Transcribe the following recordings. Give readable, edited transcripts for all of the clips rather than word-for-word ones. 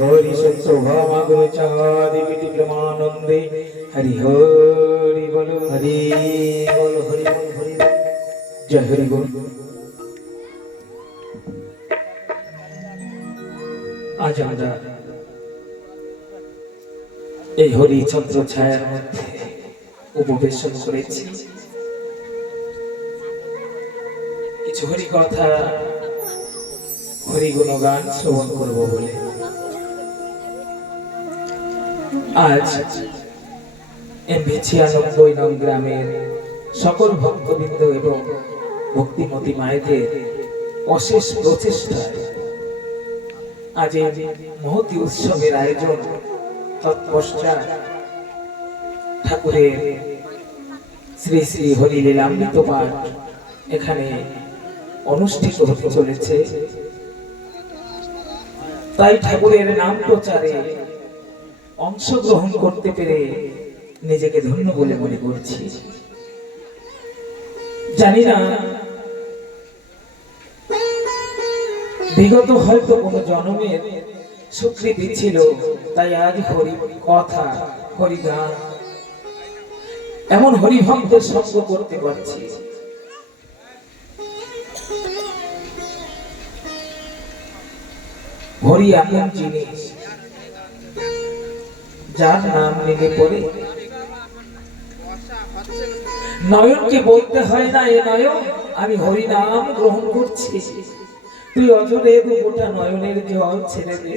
हरि सत्सौभामागुरुचादि विक्रमानंदे हरि हरि बोल हरि बोल हरि बोल हरि जय हरि बोल। आज আমরা এই হরি চন্দ্র ছায়ার মধ্যে উপবেশন করেছি। কিছু হরি কথা হরি গুণগান শ্রবণ করব বলে আজ এমভি 96 নং গ্রামের সকল ভক্তবৃন্দ এবং ভক্তিমতী মায়েদের অশেষ প্রচেষ্টায় আজ এই মহতি উৎসবের আয়োজন। তৎপশ্চাৎ ঠাকুরের শ্রী শ্রী হরি লীলামৃত পাঠ এখানে অনুষ্ঠিত হতে চলেছে। তাই ঠাকুরের নাম প্রচারে অংশগ্রহণ করতে পেরে নিজেকে ধন্য বলে মনে করছি। জানি না বিগত হয়তো কোনো জন্মের স্বীকৃতি ছিল, তাই আজ হরি কথা হরি গান এমন হরিভক্তের সঙ্গ করতে পারছি। হরি এমন জিনিস যার নাম নিলে পরে নয়নকে বলতে হয় না, এ নয়ন আমি হরি নাম গ্রহণ করছি, তুই অজরে দুটা নয়নের জল ছেড়ে দে।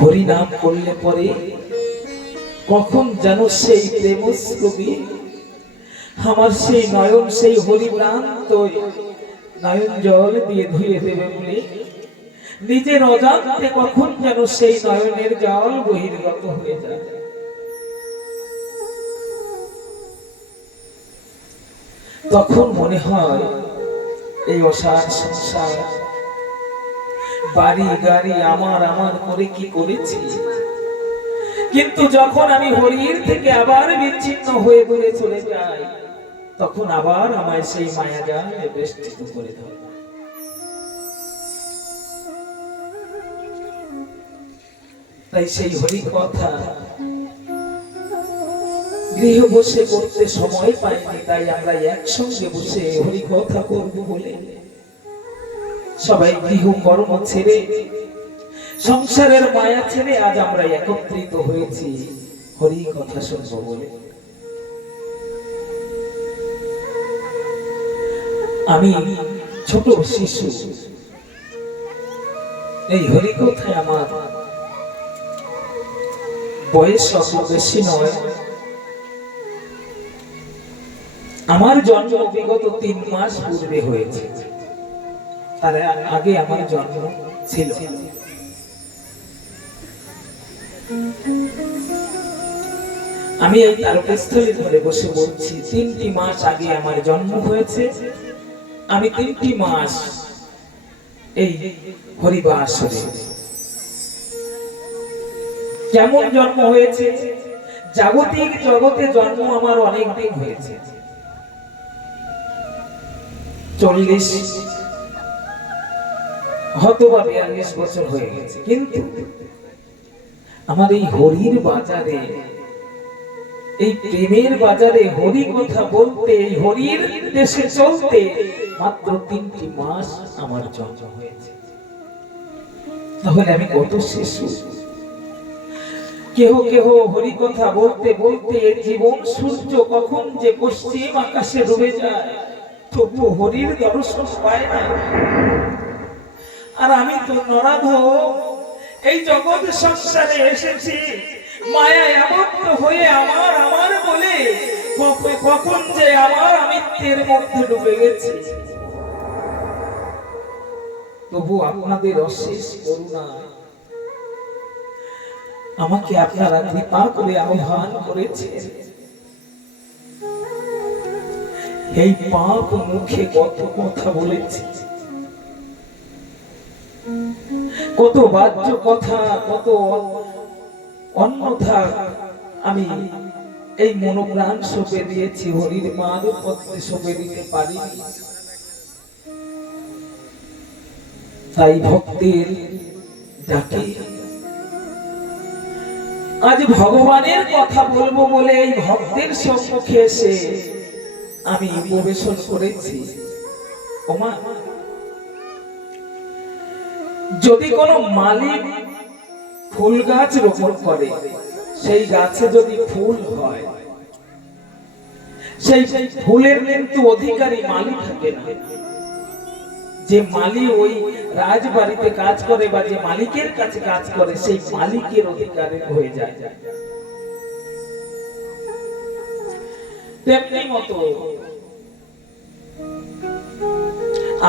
হরি নাম করলে পরে কখন যেন সেই প্রেমস্রবী আমার সেই নয়ন সেই হরি ভ্রান্ত নয়ন জল দিয়ে ধুয়ে দেবে বলে নিজের অজান্তে কখন যেন সেই নয়নের জল বহির্গত হয়ে যায়। তখন মনে হয় এই অসার সংসার বাড়ি গাড়ি আমার আমার করে কি করেছি, কিন্তু যখন আমি হরির থেকে আবার বিচ্ছিন্ন হয়ে দূরে চলে যাই তখন আবার আমায় সেই মায়া জালে বেষ্টিত করে ধরে। তাই সেই হরি কথা গৃহে বসে করতে সময় পাইনি, তাই আমরা একসঙ্গে বসে হরি কথা করব বলে সবাই গৃহ কর্ম ছেড়ে সংসারের মায়া ছেড়ে আজ আমরা একত্রিত হয়েছি হরি কথা শুনব বলে। আমি ছোট শিশু, এই হরি কথায় আমার বয়স অত বেশি নয়। আমার জন্ম বিগত 3 মাস পূর্বে হয়েছে, তার আগে আমার জন্ম ছিল। আমি এই তারকেশ্বরী ধরে বসে বলছি 3টি মাস আগে আমার জন্ম হয়েছে। আমি 3টি মাস এই হরিবাসরে কেমন জন্ম হয়েছে, জাগতিক জগতে জন্ম আমার অনেক দিন হয়েছে, 40 হয়তোবা 42 বছর হয়ে গেছে, কিন্তু আমার এই হরির বাজারে এই প্রেমের বাজারে হরি কথা বলতে এই হরির দেশে চলতে মাত্র 3টি মাস আমার জন্ম হয়েছে। তাহলে আমি কত শিশু। কেহ কেহ হরি কথা বলতে বলতে জীবন সূর্য কখন যে পশ্চিম আকাশে ডুবে যায় তবু হরির দর্শন পায় না। আর আমি তো নরাধম, এই জগৎ সংসারে এসেছি মায়ায় আবদ্ধ হয়ে আমার আমার বলে কখন যে আমার আমিত্বের মধ্যে ডুবে গেছি। তবু আপনাদের অশেষ করুণা আমাকে আপনারা কৃপা করে আহ্বান করেছেন। এই পাপ মুখে কত কথা বলেছি, কত বাহ্য কথা, কত অন্যথা আমি এই মনোপ্রাণ সঁপে দিয়েছি, হরির মান পথে সঁপে দিতে পারি। তাই ভক্তের ডাকে আজ ভগবানের কথা বলবো বলে এই ভক্তের সম্মুখে এসে আমি উপবেশন করেছি। ওমা, যদি কোনো মালিক ফুল গাছ রোপণ করে, সেই গাছে যদি ফুল হয়, সেই ফুলের কিন্তু অধিকারী মালি থাকে না। যে মালি ওই রাজবাড়িতে কাজ করে বা যে মালিকের কাছে কাজ করে, সেই মালিকের অধিকারী হয়ে যায়। তেমনি মতো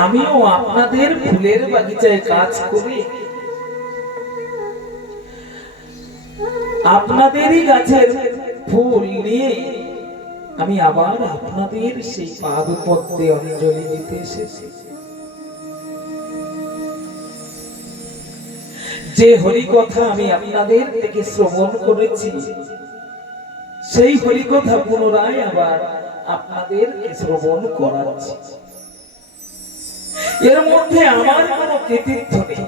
আমিও আপনাদের ফুলের বাগিচায় কাজ করি, আপনাদেরই গাছের ফুল নিয়ে আমি আবার আপনাদের সেই পাদপদ্মে অঞ্জলি দিতে এসেছি। যে হরি কথা আমি আপনাদের থেকে শ্রবণ করেছি, সেই হরি কথা পুনরায় আবার আপনাদেরকে শ্রবণ করাচ্ছি। এর মধ্যে আমার কোনো কৃতিত্ব নেই,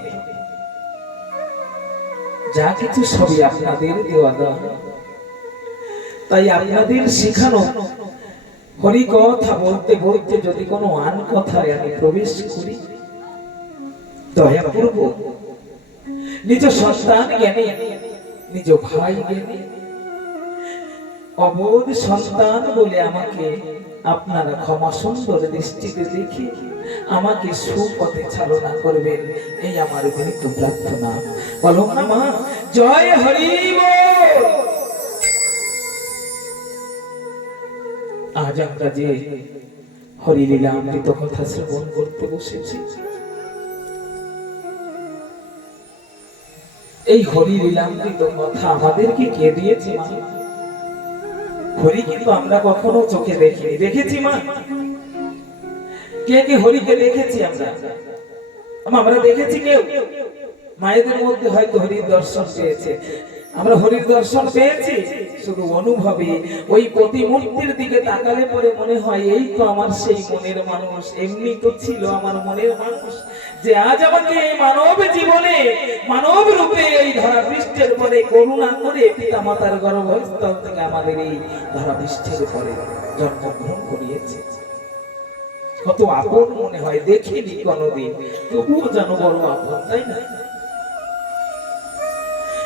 যা কিছু সবই আপনাদের দেওয়া দান। তাই আপনাদের শেখানো হরি কথা বলতে বলতে যদি কোনো আন কথায় আমি প্রবেশ করি, দয়াপূর্বক নিজ সন্তান জ্ঞানী, নিজ ভাই জ্ঞানী, অবোধ সন্তান বলে আমাকে আপনারা ক্ষমা সুন্দর দৃষ্টিতে দেখে আমাকে সুপথে চালনা করবেন, এই আমার বিনীত প্রার্থনা। বলো না মা, জয় হরি বল। আজ আমরা যে হরিলীলা অমৃত কথা শ্রবণ করতে বসেছি, এই হরিলীলা অমৃত কথা আমাদেরকে কে দিয়েছে? হরি কিন্তু আমরা কখনো চোখে দেখিনি। দেখেছি মা? কে কে হরিকে দেখেছি? আমরা দেখেছি কেউ? মায়েদের মধ্যে হয়তো হরির দর্শন পেয়েছে, আমরা হরির দর্শন পেয়েছি শুধু অনুভবে। ওই প্রতিমূর্তির দিকে তাকালে পরে মনে হয় এই তো আমার সেই মনের মানুষ, এমনি তো ছিল আমার মনের মানুষ, যে আজ আমাকে এই মানব জীবনে মানব রূপে এই ধরা পৃষ্ঠের পরে করুণা করে পিতা মাতার গর্ভস্থল থেকে আমাদের এই ধরা পৃষ্ঠের পরে জন্মগ্রহণ করিয়েছে। কত আপন মনে হয়, দেখিনি কোনোদিন, তবুও যেন বড় আপন, তাই না?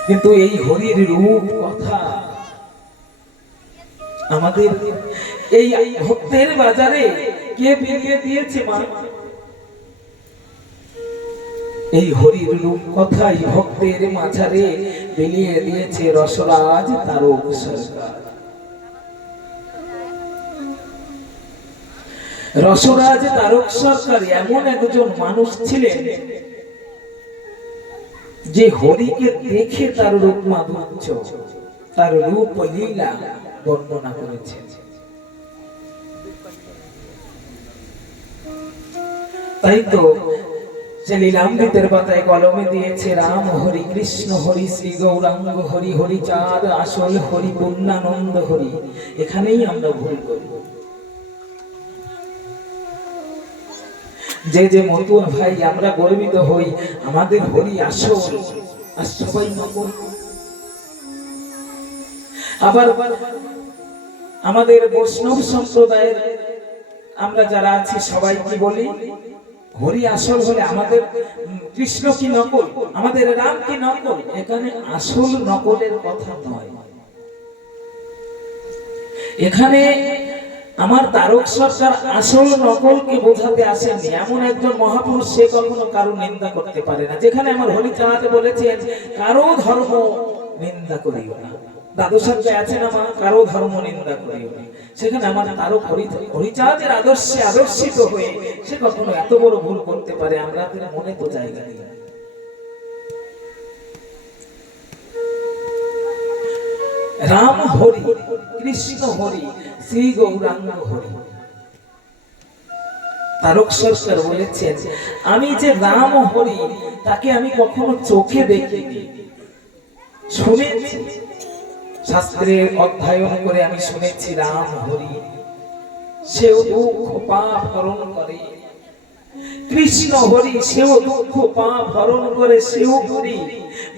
কিন্তু এই হরির রূপ কথা আমাদের এই ভক্তের বাজারে কে বিলিয়ে দিয়েছে মা? এই হরির রূপ কথাই ভক্তের মাঝারে বিলিয়ে দিয়েছে রসরাজ তারক সরকার। রসরাজ তারক সরকার এমন একজন মানুষ ছিলেন যে হরিকে দেখে তার রূপ মাধুর্য, তার রূপ লীলা বর্ণনা করেছে। তাই তো সে লীলামৃতের পাতায় কলমে দিয়েছে রাম হরি কৃষ্ণ হরি শ্রী গৌরাঙ্গ হরি, হরি চাঁদ আসল হরি, পূর্ণানন্দ হরি। এখানেই আমরা ভুল করি। যে যে মতুয়া ভাই আমরা গর্বিত হই আমাদের হরি আসল, আর সবাই নকল। আবার আমাদের বৈষ্ণব সম্প্রদায়ের আমরা যারা আছি সবাই কি বলি? হরি আসল হলে আমাদের কৃষ্ণ কি নকল, আমাদের রাম কি নকল? এখানে আসল নকলের কথা নয়। এখানে আমার তারক সরকার আসল নকলকে বোঝাতে আসেননি। এমন একজন মহাপুরুষ, সে কখনো কারো নিন্দা করতে পারে না। যেখানে আমার হরিচাঁদ বলেছেন কারো ধর্ম নিন্দা করিও না, দ্বাদশাধ্যায় আছে না মা, কারো ধর্ম নিন্দা করিও না। সেখানে আমার তারক হরিচাঁদের আদর্শে আদর্শিত হয়ে সে কখনো এত বড় ভুল করতে পারে? আমরা মনে তো জায়গা নেই। রাম হরি কৃষ্ণ হরি শ্রী গৌরাঙ্গ হরি। তারক সরকার বলেছেন আমি যে রাম হরি তাকে আমি কখনো চোখে দেখিনি, শুনেছি, শাস্ত্রের অধ্যয়ন করে আমি শুনেছি রাম হরি। সেও দুঃখ পাপ হরণ করে, কৃষ্ণ হরি সেও দুঃখ পা ভরণ করে সেও হরি,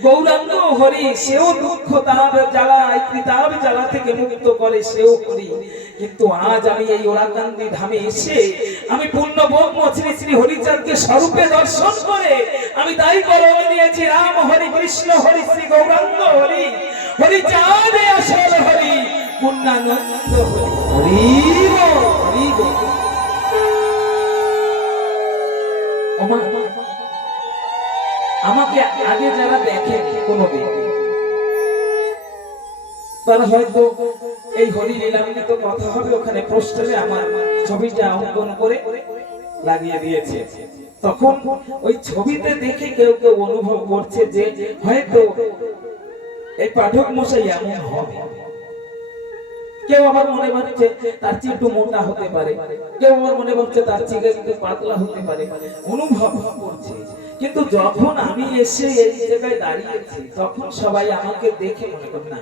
গৌরাঙ্গ হরি সেও দুঃখ তার জ্বালায় ত্রিতাপ জ্বালা থেকে মুক্ত করে সেও হরি। কিন্তু আজ আমি এই ওরাকান্দি ধামে এসে আমি পূর্ণ ব্রহ্ম শ্রী শ্রী হরিচাঁদকে স্বরূপে দর্শন করে আমি তাই করণ নিয়েছি রাম হরি কৃষ্ণ হরি শ্রী গৌরাঙ্গ হরি, হরিচাঁদ আসল হরি, পূর্ণানন্দ হরি। হরি বল, হরি বল। আমাকে আগে যারা দেখে কোনোদিন তারা হয়তো এই হরি লীলামৃত কথা হবে ওখানে পোস্টারে আমার ছবিটা অঙ্কন করে লাগিয়ে দিয়েছে। তখন ওই ছবিতে দেখে কেউ কেউ অনুভব করছে যে হয়তো এই পাঠক মশাই এমন হবে। কেউ আবার মনে ভাবছে তার চেয়ে একটু মোটা হতে পারে, কেউ আবার মনে ভাবছে তার চেয়ে একটু পাতলা হতে পারে, অনুভব করছে। কিন্তু যখন আমি এসে এই জায়গায় দাঁড়িয়েছি তখন সবাই আমাকে দেখে মনে করে না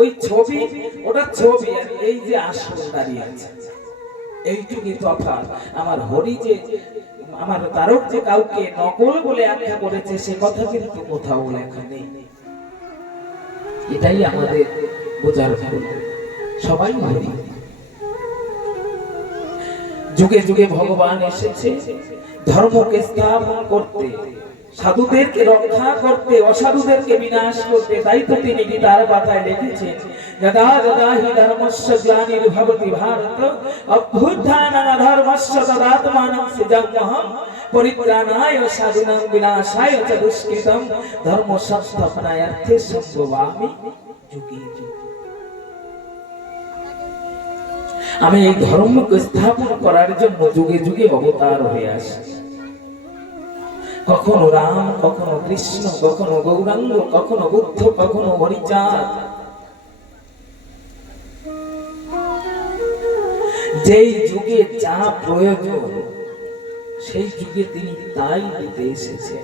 ওই ছবি, ওটা ছবি আর এই যে আসল দাঁড়িয়ে আছে এইটুকুই তফাৎ। আমার হরি যে আমার তারক যে কাউকে নকল বলে আখ্যা করেছে সে কথা কিন্তু কোথাও লেখা নেই। এটাই আমাদের বোঝার ভুল। সবাই হরি। যুগে যুগে ভগবান এসেছে ধর্মকে স্থাপন করতে, সাধুদেরকে রক্ষা করতে, অসাধুদেরকে বিনাশ করতে। তাই তো তিনি গীতার পাতায় লিখেছেন যদা যদা হি ধর্মস্য গ্লানির্ভবতি ভারত অভ্যুত্থানাধর্মস্য তদাত্মানং সৃজাম্যহং পরিত্রাণায় সাধুনাং বিনাশায় চ দুষ্কৃতং ধর্ম সংস্থাপনায়ার্থে সম্ভবামি যুগে যুগে। আমি এই ধর্মকে স্থাপন করার জন্য যুগে যুগে অবতার হয়ে আসি। কখনো রাম, কখনো কৃষ্ণ, কখনো গৌরাঙ্গ, কখনো বুদ্ধ, কখনো হরিচাঁদ। যেই যুগে যা প্রয়োজন সেই যুগে তিনি তাই দিতে এসেছে।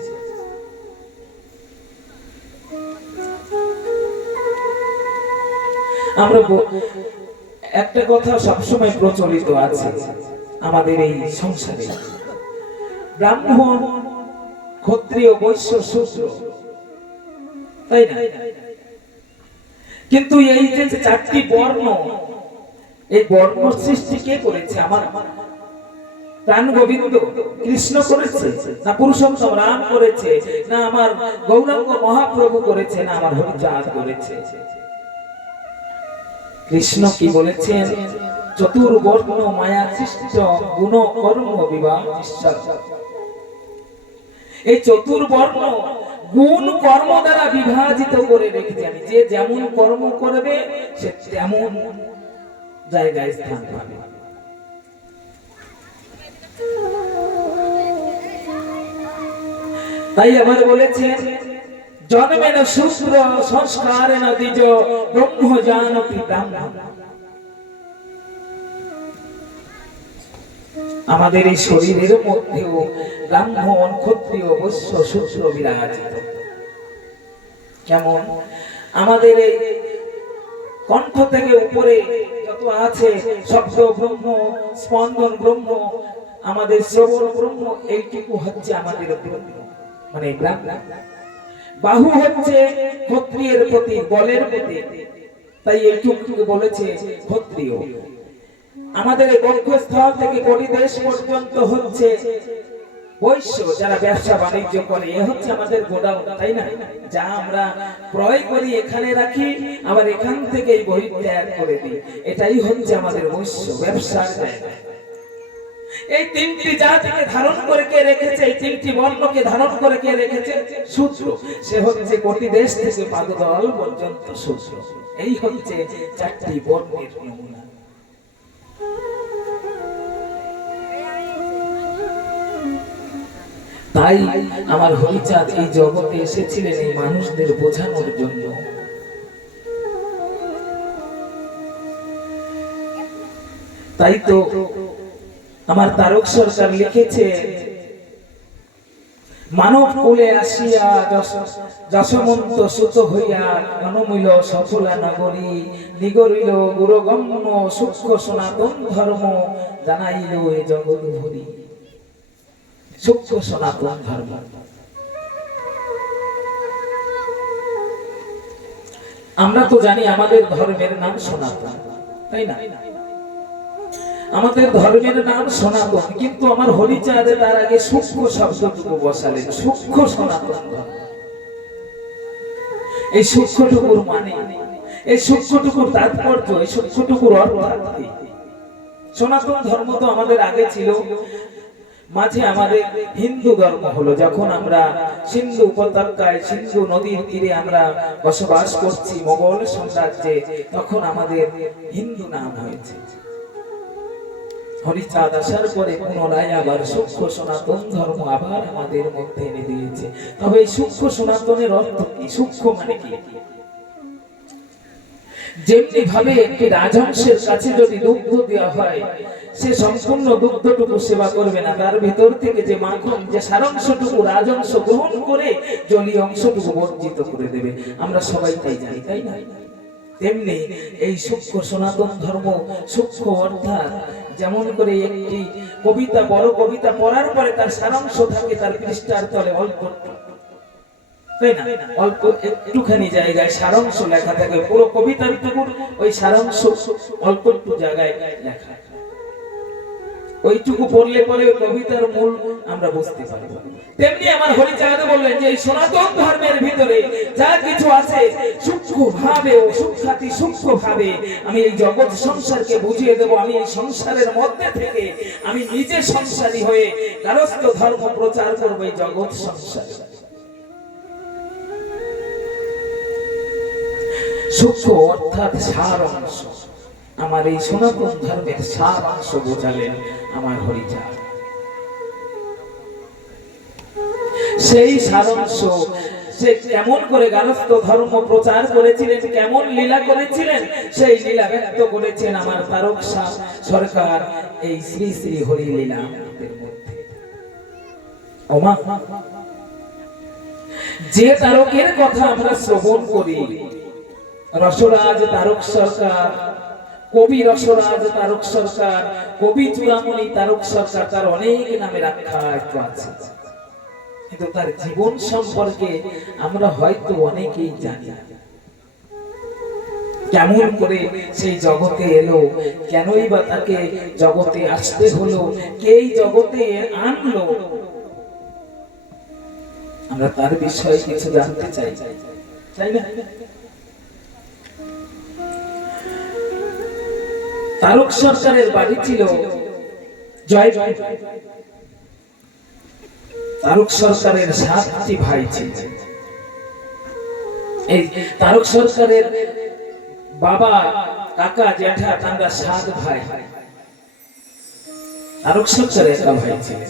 আমরা একটা কথা সবসময় প্রচলিত আছে আমাদের এই সংসারে, ব্রাহ্মণ ক্ষত্রিয় বৈশ্য শূদ্র, তাই না? কিন্তু এই যে চারটি বর্ণ, এই বর্ণ সৃষ্টি কে করেছে? আমার প্রাণ গোবিন্দ কৃষ্ণ করেছে, না পুরুষোত্তম রাম করেছে, না আমার গৌরাঙ্গ মহাপ্রভু করেছে, না আমার হরিচাঁদ করেছে? কৃষ্ণ কি বলেছেন? চতুর্বর্ণ মায়া সৃষ্ট গুণ কর্ম বিভাগ। এই চতুর্বর্ণ গুণ কর্ম দ্বারা বিভাজিত করে রেখেছেন। যে যেমন কর্ম করবে সে তেমন জায়গায় স্থান পাবে। তাই আবার বলেছেন জন্মেন শূদ্র সংস্কারেণ দ্বিজ ব্রহ্ম জানতি ব্রাহ্মণ। আমাদের এই শরীরের মধ্যেও ব্রাহ্মণ ক্ষত্রিয় বৈশ্য শূদ্র বিরাজিত। কেমন? আমাদের এই কণ্ঠ থেকে উপরে যত আছে শব্দ ব্রহ্ম, স্পন্দন ব্রহ্ম, আমাদের শ্রবণ ব্রহ্ম, এইটুকু হচ্ছে আমাদের ব্রহ্ম, মানে ব্রাহ্মণ। বাহু হচ্ছে ক্ষত্রিয়ের প্রতি, বলের প্রতি, তাই এইটুকু বলেছে ক্ষত্রিয়। আমাদের এই বক্ষস্থল থেকে কলিদেশ পর্যন্ত হচ্ছে বৈশ্য, যারা ব্যবসা বাণিজ্য করে। এ হচ্ছে আমাদের গোডাউন, তাই না? যা আমরা ক্রয় করি এখানে রাখি, আবার এখান থেকেই বহির্ত্যাগ করে দিই। এটাই হচ্ছে আমাদের বৈশ্য, ব্যবসার জায়গা। এই তিনটি জাতিকে ধারণ করে কে রেখেছে? এই তিনটি বর্ণকে ধারণ করে কে রেখেছে? শূদ্র। সে হচ্ছে কোটি দেশ থেকে পাদদল পর্যন্ত শূদ্র। এই হচ্ছে চারটি বর্ণের নমুনা। তাই আমার হরিচাঁদ এই জগতে এসেছিলেন এই মানুষদের বোঝানোর জন্য। তাই তো আমার তারক সরকার লিখেছে মানব কুলে আসিয়া যশমন্ত সুত হইয়া গণমূল সফলা নগরী নিগরিল গুরুগম্য সূক্ষ্ম সনাতন ধর্ম জানাইল এ জগৎ ভরি। সূক্ষ্ম সনাতন ধর্ম। আমরা তো জানি আমাদের ধর্মের নাম সনাতন, তাই না? আমাদের ধর্মের নাম সনাতন, কিন্তু আমার হরিচাঁদ তার আগে সূক্ষ্ম শব্দটুকু বসালেন, সূক্ষ্ম সনাতন ধর্ম। এই সূক্ষ্মটুকুর মানে, এই সূক্ষ্মটুকুর তাৎপর্য, এই সূক্ষ্মটুকুর অর্থ কি? সনাতন ধর্ম তো আমাদের আগে ছিল, মাঝে আমাদের হিন্দু ধর্ম হলো। যখন আমরা সিন্ধু উপত্যকায়, সিন্ধু নদীর তীরে আমরা বসবাস করছি মোগল সাম্রাজ্যে, তখন আমাদের হিন্দু নাম হয়েছে। হরিচাঁদ আসার পরে পুনরায় আবার সূক্ষ্ম সনাতন ধর্ম আবার আমাদের মধ্যে এনে দিয়েছে। তবে এই সূক্ষ্ম সনাতনের অর্থ কি? সূক্ষ্ম মানে কি? যেমনি ভাবে একটি রাজহংসের কাছে যদি দুগ্ধ দেওয়া হয়, সে সম্পূর্ণ দুগ্ধটুকু সেবা করবে না, তার ভিতর থেকে যে মাখন, যে সারাংশটুকু রাজহংস গ্রহণ করে জলীয় অংশটুকু বর্জিত করে দেবে। আমরা সবাই তাই জানি, তাই না? তেমনি এই সূক্ষ্ম সনাতন ধর্ম সূক্ষ্ম, অর্থাৎ যেমন করে একটি কবিতা, বড় কবিতা পড়ার পরে তার সারাংশ থাকে তার পৃষ্ঠার তলে অল্প, তাই না? অল্প একটুখানি জায়গায় সারাংশ লেখা থাকে, পুরো কবিতার টুকুর ওই সারাংশ অল্প একটু জায়গায় লেখা। ওইটুকু পড়লে পরে কবিতার মূল আমরা বুঝতে পারি। তেমনি আমার হরিচাঁদ বললেন যে এই সনাতন ধর্মের ভিতরে যা কিছু আছে সূক্ষ্ম ভাবে ও সূক্ষ্মাতি সূক্ষ্ম ভাবে আমি এই জগৎ সংসারকে বুঝিয়ে দেব। আমি এই সংসারের মধ্যে থেকে আমি নিজে সংসারী হয়ে গারস্থ ধর্ম প্রচার করব এই জগৎ সংসারে। সূক্ষ্ম অর্থাৎ সার অংশ, আমার এই সনাতন ধর্মের সার অংশ বোঝালেন আমার হরিচাঁদ। সেই সারাংশ সে কেমন করে গারস্থ ধর্ম প্রচার করেছিলেন, কেমন লীলা করেছিলেন, সেই লীলা ব্যক্ত করেছেন আমার তারক সরকার এই শ্রী শ্রী হরি লীলা মধ্যে। ওমা, যে তারকের কথা আমরা শ্রবণ করি, রসরাজ তারক সরকার, কবি রসরাজ তারক সরকার, কবি চূড়ামণি তারক সরকার, তার অনেক নামের আখ্যায়িত আছে, কিন্তু তার জীবন সম্পর্কে আমরা হয়তো অনেকেই জানি না। কেমন করে সেই জগতে এলো, কেনই বা তাকে জগতে আসতে হলো, কে এই জগতে আনলো, আমরা তার বিষয়ে কিছু জানতে চাই, তাই না? তারক সরকারের বাড়ি ছিল জয়পুর। তারক সরকারের 7টি ভাই ছিল। এই তারক সরকারের বাবা, কাকা, জ্যাঠা, তারা 7 ভাই। তারক সরকারের একটা ভাই ছিল।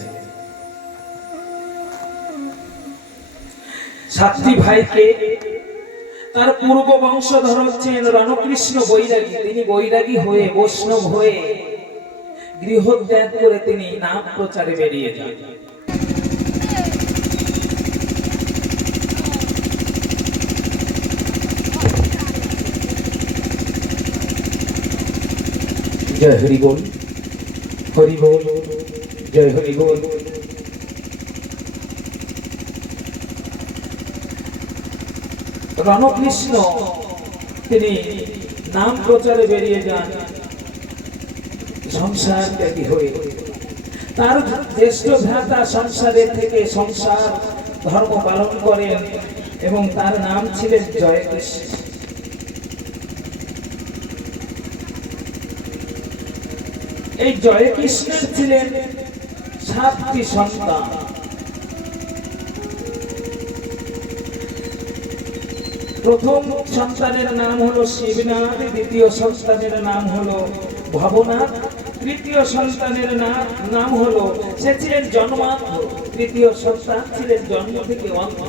7টি ভাইকে তার পূর্ব বংশধর হচ্ছেন রণকৃষ্ণ বৈরাগী। তিনি বৈরাগী হয়ে, বৈষ্ণব হয়ে গৃহত্যাগ করে তিনি নাম প্রচারে বেরিয়ে যান। জয় হরি বল, হরি বল, জয় হরি বল। রণকৃষ্ণ তিনি নাম প্রচারে বেরিয়ে যান সংসার ত্যাগী হয়ে। তার জ্যেষ্ঠ ভ্রাতা সংসারের থেকে সংসার ধর্ম পালন করেন এবং তার নাম ছিলেন জয়কৃষ্ণ। এই জয়কৃষ্ণের ছিলেন 7টি সন্তান। প্রথম সন্তানের নাম হলো শিবনাথ, দ্বিতীয় সন্তানের নাম হলো ভবনাথ, তৃতীয় সন্তানের নাম হলো, সে ছিলেন জন্মান্ধ, তৃতীয় সন্তান ছিলেন জন্ম থেকে অন্ধ,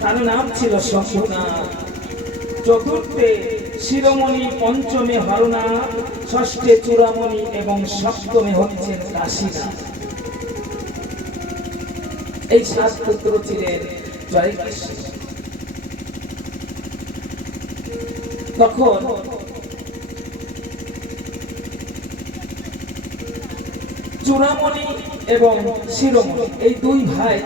তার নাম ছিল শম্ভুনাথ। চতুর্থে শিরোমণি, পঞ্চমে হরনাথ, ষষ্ঠে চূড়ামণি এবং সপ্তমে হচ্ছেন কাশীনাথ। এই 7 পুত্র ছিলেন জয়কৃষ্ণ। তখন চূড়ামণি এবং শিরোমণি, এই দুই ভাই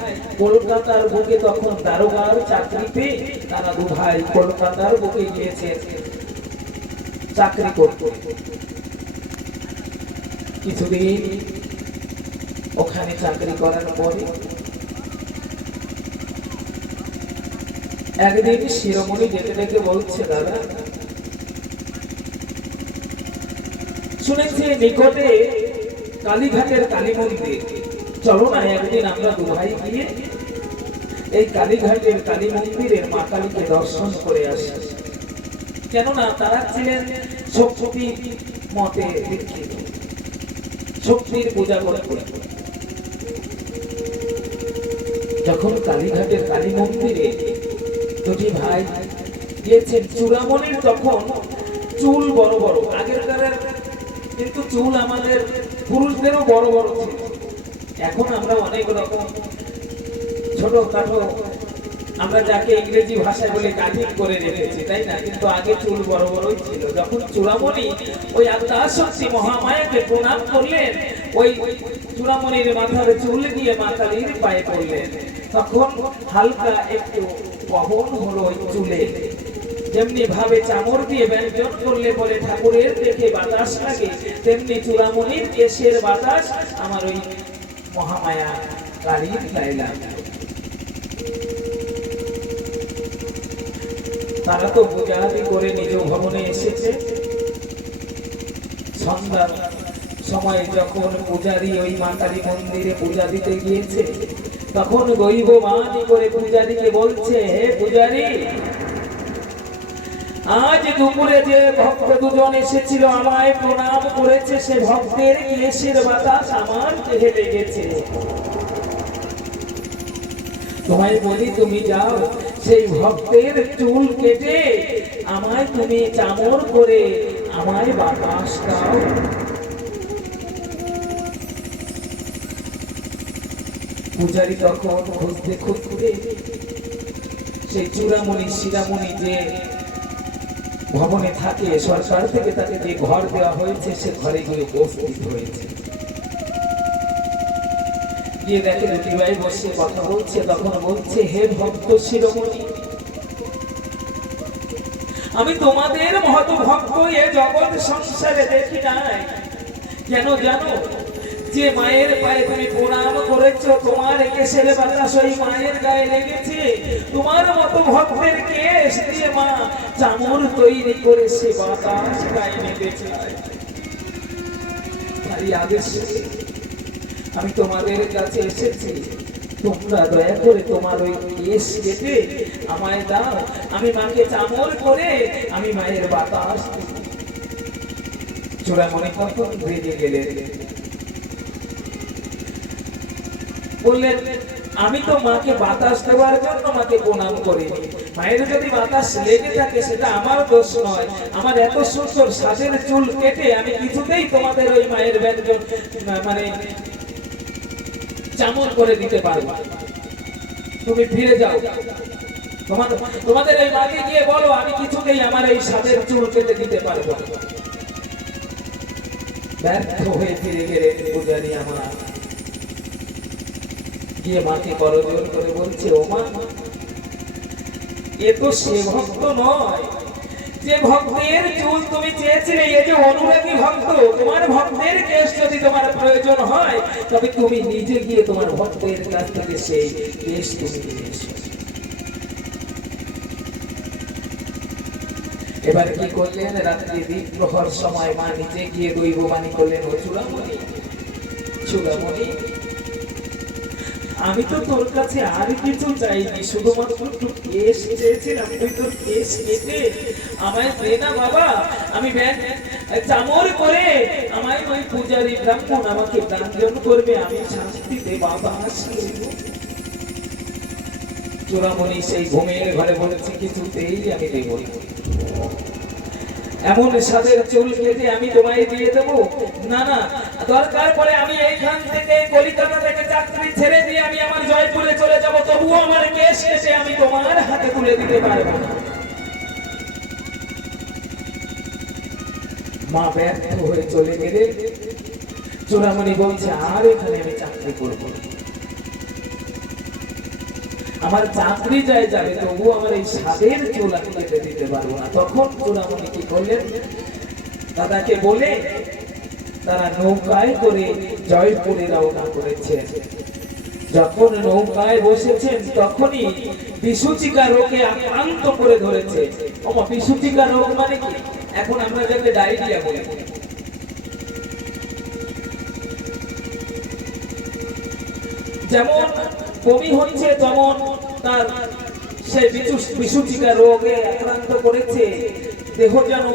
কলকাতার বুকে তখন দারোগার চাকরি পেয়ে তারা দু ভাই কলকাতার বুকে গিয়েছেন চাকরি করতে। কিছুদিন ওখানে চাকরি করার পরে একদিন শিরোমণি ডেকে ডেকে বলছে, দাদা শুনেছি নিকটে কালীঘাটের কালী মন্দির, চলো না একদিন আমরা দু ভাই গিয়ে এই কালীঘাটের কালী মন্দিরের মা কালীকে দর্শন করে আসি। কেননা তারা ছিলেন শক্তি মতে দীক্ষিত, শক্তির পূজা করতে। যখন কালীঘাটের কালী মন্দিরে দুটি ভাই গিয়েছেন, চূড়ামণির তখন চুল বড় বড়, আগেরকার কিন্তু চুল আমাদের পুরুষদেরও বড় বড় ছিল। এখন আমরা অনেক রকম ছোট খাটো, আমরা যাকে ইংরেজি ভাষায় বলে কাটিং করে রেখেছি, তাই না? কিন্তু আগে চুল বড় বড়ই ছিল। যখন চূড়ামণি ওই আদ্যাশক্তি মহামায়াকে প্রণাম করলেন, ওই চূড়ামণির মাথার চুল দিয়ে মা কালীর পায়ে পড়লেন, তখন হালকা একটু পবন হলো ওই চুলে। যেমনি ভাবে চামড় দিয়ে ব্যঞ্জন করলে বলে ঠাকুরের দেখে বাতাস লাগে, তেমনি চূড়ামণির কেশের বাতাস আমার ওই মহামায়া কালীর গায়ে লাগে। তারা তো পূজাদি করে নিজ ভবনে এসেছে। সন্ধ্যার সময় যখন পূজারি ওই মা কালী মন্দিরে পূজা দিতে গিয়েছে, তখন দৈববাণী করে পূজারীকে বলছে, হে পূজারি, আজ দুপুরে যে ভক্ত দুজন এসেছিল আমায় প্রণাম করেছে, সে ভক্তের কেশের বাতাস আমার দেহে লেগেছে। তোমায় বলি তুমি যাও সেই ভক্তের চুল কেটে আমায় তুমি চামড় করে আমায় বাতাস দাও। পূজারী তখন খুঁজতে খুঁজতে সেই চূড়ামণি শিরামণি যে ভবনে থাকে, সরকার থেকে তাকে যে ঘর দেওয়া হয়েছে, সে ঘরে গিয়ে উপস্থিত হয়েছে। গিয়ে দেখে দুটি ভাই বসে কথা বলছে। তখন বলছে, হে ভক্ত শিরোমণি, আমি তোমাদের মহৎ ভক্ত এ জগৎ সংসারে দেখি নাই। কেন জানো? যে মায়ের পায়ে তুমি প্রণাম করেছো, তোমার কেশের বাতাস ওই মায়ের গায়ে লেগেছে। তোমার মতো ভক্তের কেশ দিয়ে মা চামড় তৈরি করে সে বাতাস গায়ে লেগেছে। তাই আদেশ আমি তোমাদের কাছে এসেছি, তোমরা দয়া করে তোমার ওই কেশ কেটে আমায় দাও, আমি মাকে চামড় করে আমি মায়ের বাতাস। চূড়ামণি তখন বেরিয়ে গেলেন, বললেন, আমি তো মাকে বাতাস দেওয়ার জন্য মাকে প্রণাম করিনি। মায়ের যদি বাতাস লেগে থাকে সেটা আমার দোষ নয়। আমার এত সুন্দর সাজের চুল কেটে আমি কিছুতেই তোমাদের ওই মায়ের ব্যঞ্জন মানে চামড় করে দিতে পারবো। তুমি ফিরে যাও, তোমাদের এই মাকে গিয়ে বলো আমি কিছুতেই আমার এই সাজের চুল কেটে দিতে পারবো। ব্যর্থ হয়ে ফিরে গেলেন পূজারী আমার। গিয়ে মাকে করজোড় করে বলছে, ও মা, এ তো সে ভক্ত নয় যে ভক্তের চুল তুমি চেয়েছিলে। এ যে অনুরাগী ভক্ত। তোমার ভক্তের কেশ যদি তোমার প্রয়োজন হয়, তবে তুমি নিজে গিয়ে তোমার ভক্তের কাছ থেকে সেই কেশ তুমি নিয়ে এসো। এবার কি করলেন? রাত্রি দ্বিপ্রহর সময় মা নিজে গিয়ে দৈববাণী করলেন, ও চূড়ামণি, চূড়ামণি, আমি তো তোর কাছে আর কিছু চাইনি, শুধুমাত্র একটু কেশ চেয়েছিলাম। তুই তোর কেশ কেটে আমায় দে না বাবা, আমি চামড় করে আমায় ওই পূজারী ব্রাহ্মণ আমাকে দান করবে, আমি শাস্তি দে বাবা। চূড়ামণি সেই ঘুমের ঘরে বলেছে, কিছুতেই আমি দেব না। এমন সাদের চুল কেটে আমি তোমায় দিয়ে দেবো না। না, দরকার পড়ে আমি এইখান থেকে কলিকাতা থেকে চাকরি ছেড়ে দিয়ে আমি আমার জয়পুরে চলে যাব, তবুও আমার কেশ কেটে আমি তোমার হাতে তুলে দিতে পারবো না। মা ব্যর্থ হয়ে চলে গেলে চূড়ামণি বলছে আর এখানে আমি চাকরি করবো না। আমার চাকরি যায় যাবে, তবু আমার এই সাদের চুল আমি কেটে দিতে পারবো না। তখন চূড়ামণি কি করলেন, দাদাকে বলে তারা নৌকায় করে জয়পুরে রওনা করেছে। যখন নৌকায় বসেছেন তখনই বিসূচিকা রোগে আক্রান্ত করে ধরেছে। বিসূচিকা রোগ মানে কি? এখন আমরা যাকে ডায়রিয়া বলি, যেমন বমি হচ্ছে তেমন তার সেই বিসূচিকা রোগে আক্রান্ত করেছে। দেহ যেন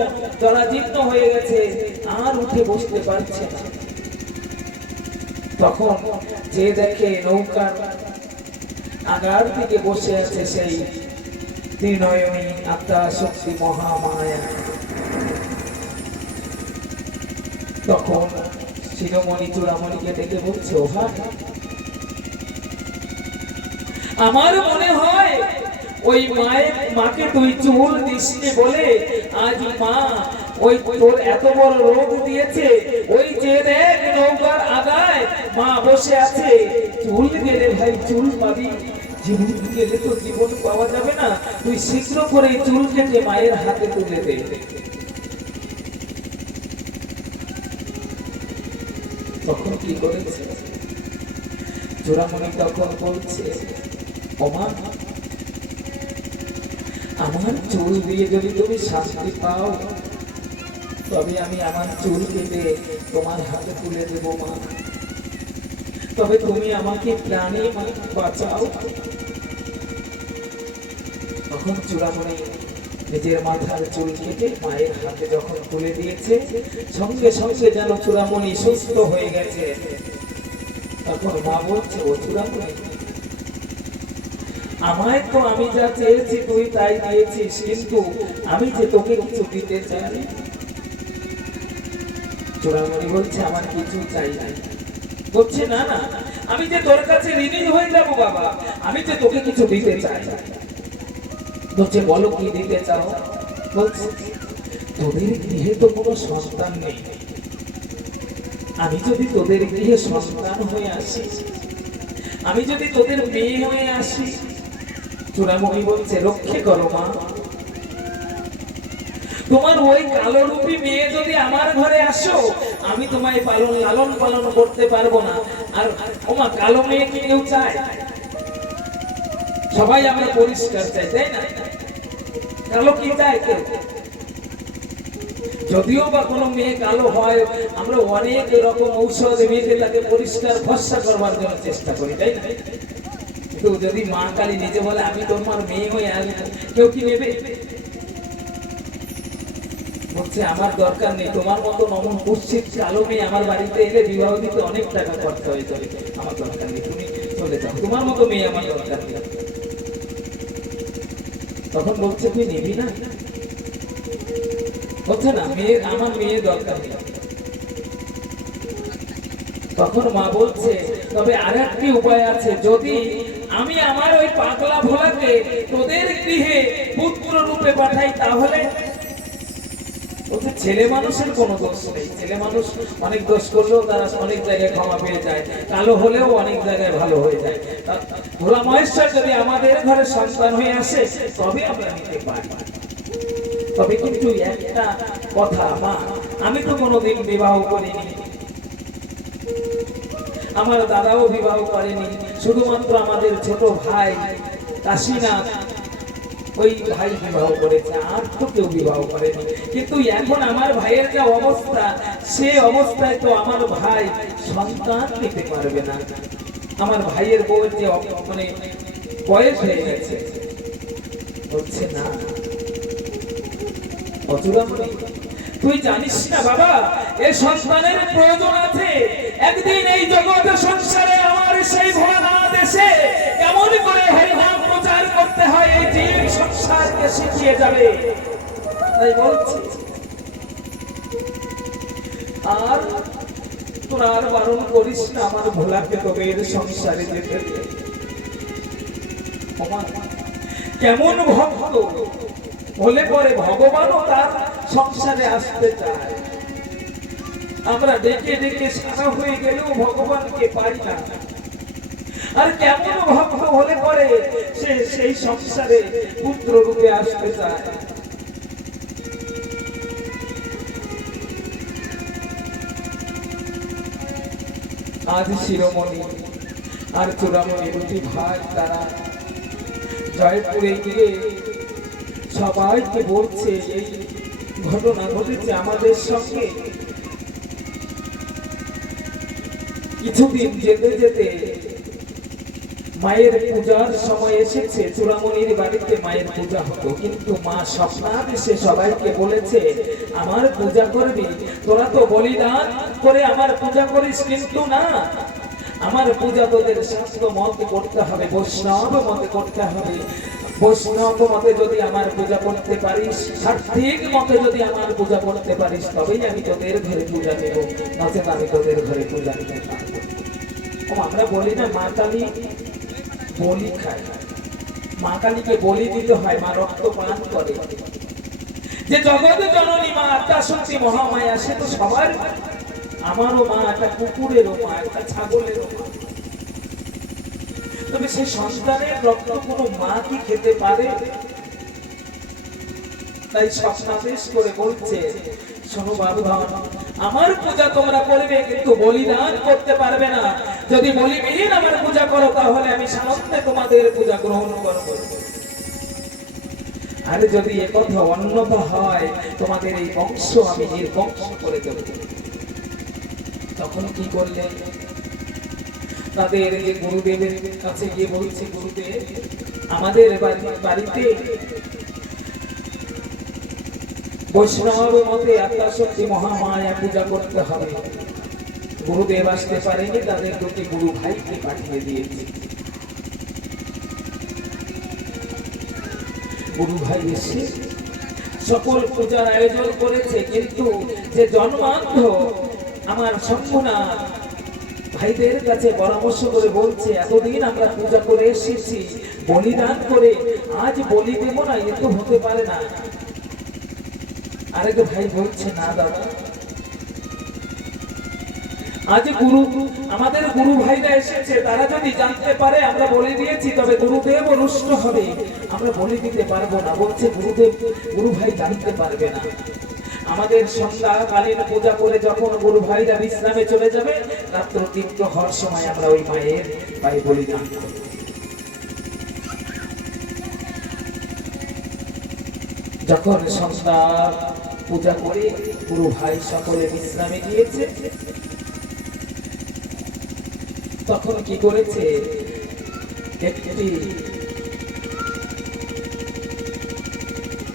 জরাজীর্ণ হয়ে গেছে, আর উঠে বসতে পারছে না। তখন যে দেখে নৌকার আগার দিকে বসে আছে সেই ত্রিনয়নী আত্মা শক্তি মহামায়া, তখন শিরোমণি চূড়ামণিকে ডেকে বলছে, ও ভাই, আমার মনে হয় ওই মাকে তুই চুল দিসনি বলে আজ মা ওই তোর এত বড় রোগ দিয়েছে। ওই যে দেখ নৌকার আগায় মা বসে আছে, চুল গেলে ভাই চুল পাবি, জীবন গেলে তো জীবন পাওয়া যাবে না। তুই শীঘ্র করে চুল কেটে মায়ের হাতে তুলে দে। তখন কি করেছে চূড়ামণি? তখন বলছে, ওমা, আমার চুল দিয়ে যদি তুমি শান্তি পাও, তবে আমি আমার চুল কেটে তোমার হাতে তুলে দেব মা। তবে তুমি আমাকে প্রাণে বাঁচাও। তখন চূড়ামণি নিজের মাথার চুল কেটে মায়ের হাতে যখন তুলে দিয়েছে, সঙ্গে সঙ্গে যেন চূড়ামণি সুস্থ হয়ে গেছে। তখন মা বলছে, ও চূড়ামণি, আমায় তো আমি যা চেয়েছি তুই তাই দিয়েছিস, কিন্তু আমি যে তোকে কিছু দিতে চাই। চূড়ামণি বলছে, আমার কিছু চাই নাই। বলছে, না না, আমি যে তোর কাছে ঋণী হয়ে যাবো বাবা, আমি যে তোকে কিছু দিতে চাই। বলছে, বলো কি দিতে চাও? বলছে, তোদের গৃহে তো কোনো সন্তান নেই, আমি যদি তোদের গৃহে সন্তান হয়ে আসি, আমি যদি তোদের মেয়ে হয়ে আসি। চূড়ামণি বলছে, রক্ষে করো মা, তোমার ওই কালো রূপী মেয়ে যদি আমার ঘরে আসো, আমি তোমায় লালন পালন করতে পারবো না। আর ওমা, কালো মেয়ে কি কেউ চায়? সবাই আমরা পরিষ্কার চাই, তাই না? কালো কি চায় কেউ? যদিও বা কোনো মেয়ে কালো হয়, আমরা অনেক রকম ঔষধ মেয়েকে তাকে পরিষ্কার ফর্সা করবার জন্য চেষ্টা করি, তাই না? কিন্তু যদি মা কালী নিজে বলে আমি তোমার মেয়ে হয়ে আসবো, কেউ কি নেবে? বলছে, আমার দরকার নেই, তোমার মতো নমন কুৎসিত কালো মেয়ে আমার বাড়িতে এলে বিবাহ দিতে অনেক টাকা খরচ হয়ে যাবে, আমার দরকার নেই, তুমি চলে যাও, তোমার মতো মেয়ে আমার দরকার নেই। তখন বলছে, তুই নিবি না? বলছে, না, আমার মেয়ে দরকার নেই। তখন মা বলছে, তবে আর একটি উপায় আছে, যদি আমি আমার ওই পাগলা ভোলাকে তোদের গৃহে পুত্র রূপে পাঠাই, তাহলে? বলছে, ছেলে মানুষের কোনো দোষ নেই, ছেলে মানুষ অনেক দোষ করলেও তারা অনেক জায়গায় ক্ষমা পেয়ে যায়, কালো হলেও অনেক জায়গায় ভালো হয়ে যায়। ভোলা মহেশ্বর যদি আমাদের ঘরে সন্তান হয়ে আসে, তবে আমরা নিতে পারি। তবে কিন্তু একটা কথা, মা, আমি তো কোনোদিন বিবাহ করিনি, আমার দাদাও বিবাহ করেনি, শুধুমাত্র আমাদের ছোট ভাই কাশীনাথ ওই ভাই বিবাহ করেছে, আর তো কেউ বিবাহ করেনি। কিন্তু এখন আমার ভাইয়ের যা অবস্থা, সে অবস্থায় তো আমার ভাই সন্তান নিতে পারবে না। আমার ভাইয়ের বউয়ের যে মানে বয়স হয়ে গেছে। বলছে, না চূড়ামণি, তুই জানিস না বাবা, এই সন্তানের প্রয়োজন আছে। একদিন এই জগতে সংসারে আমার সেই ভোলানাথ এসে কেমন করে হরিনাম প্রচার করতে হয় এই জীব সংসারকে শিখিয়ে যাবে। তাই বলছি, আর তোরা আর বারণ করিস না আমার ভোলাকে তোদের সংসারে যেতে। কেমন ভক্ত হলে পরে ভগবানও তার সংসারে আসতে চায়। আমরা ডেকে ডেকে সারা হয়ে গেলেও ভগবানকে পাই না। আর কেমন ভক্ত হলে পরে সে সেই সংসারে পুত্র রূপে আসতে চায়। আজ শিরোমণি আর চূড়ামণি দুটি ভাই তারা জয়পুরে গিয়ে সবাইকে বলছে এই ঘটনা ঘটেছে আমাদের সঙ্গে। কিছুদিন যেতে যেতে মায়ের পূজার সময় এসেছে। চূড়ামণির বাড়িতে মায়ের পূজা হতো, কিন্তু মা স্বপ্নাদেশে সবাইকে বলেছে আমার পূজা করবি, তোরা তো বলিদান করে আমার পূজা করিস, কিন্তু না, আমার পূজা তোদের শাস্ত্র মতে করতে হবে, বৈষ্ণব মতে করতে হবে। বৈষ্ণব মতে যদি আমার পূজা করতে পারিস, সাত্বিক মতে যদি আমার পূজা করতে পারিস, তবেই আমি তোদের ঘরে পূজা দেব, নচেত আমি তোদের ঘরে পূজা দিতে পারবো। আমরা বলি না মা কালী বলি খায়, মা কালীকে বলি দিতে হয়, মা রক্ত পান করে। যে জগৎ জননী মা আত্মা শক্তি মহামায়া, সে তো সবার, আমারও মা, একটা কুকুরেরও মা, একটা ছাগলেরও মা। তবে সেই সন্তানের রক্ত কোনো মা কি খেতে পারে? তাই স্বপ্নাদেশ করে বলছে শোনো বাবুধন, আমার পূজা তোমরা করবে, কিন্তু বলিদান করতে পারবে না। যদি বলিবিহীন আমার পূজা করো, তাহলে আমি সামর্থ্যে তোমাদের পূজা গ্রহণ করবো। আর যদি একথা অন্যথা হয়, তোমাদের এই বংশ আমি নির্বংশ করে দেব। তখন কি করলেন? তাদের যে গুরুদেবের কাছে গিয়ে বলছে, গুরুদেব আমাদের বাড়িতে বৈষ্ণব মতে আত্মা শক্তি মহামায়া পূজা করতে হবে। গুরুদেব আসতে পারেনি, তাদের দুটি গুরু ভাইকে পাঠিয়ে দিয়েছে। গুরু ভাই এসে সকল পূজার আয়োজন করেছে, কিন্তু যে জন্মান্ধ আমার শম্ভুনাথ ভাইদের কাছে পরামর্শ করে বলছে এতদিন আমরা পূজা করে এসেছি, বলিদান করে আজ বলি দেব না, এ তো হতে পারে না। আরেক ভাই বলছে না দাদা, আজ আমাদের গুরু ভাইরা এসেছে, তারা যদি জানতে পারে আমরা বলে দিয়েছি, তবে গুরুদেব রুষ্ট হবে, আমরা বলে দিতে পারবো না। বলছে গুরুদেব, গুরু ভাই জানতে পারবে না। আমাদের সন্ধ্যাকালীন পূজা করে যখন গুরু ভাইরা বিশ্রামে চলে যাবে, রাত্র তীব্র হওয়ার সময় আমরা ওই মায়ের পায়ে বলিদান করব। যখন সন্ধ্যা পূজা করে গুরু ভাই সকলে বিশ্রামে গিয়েছে, তখন কি করেছে, একটি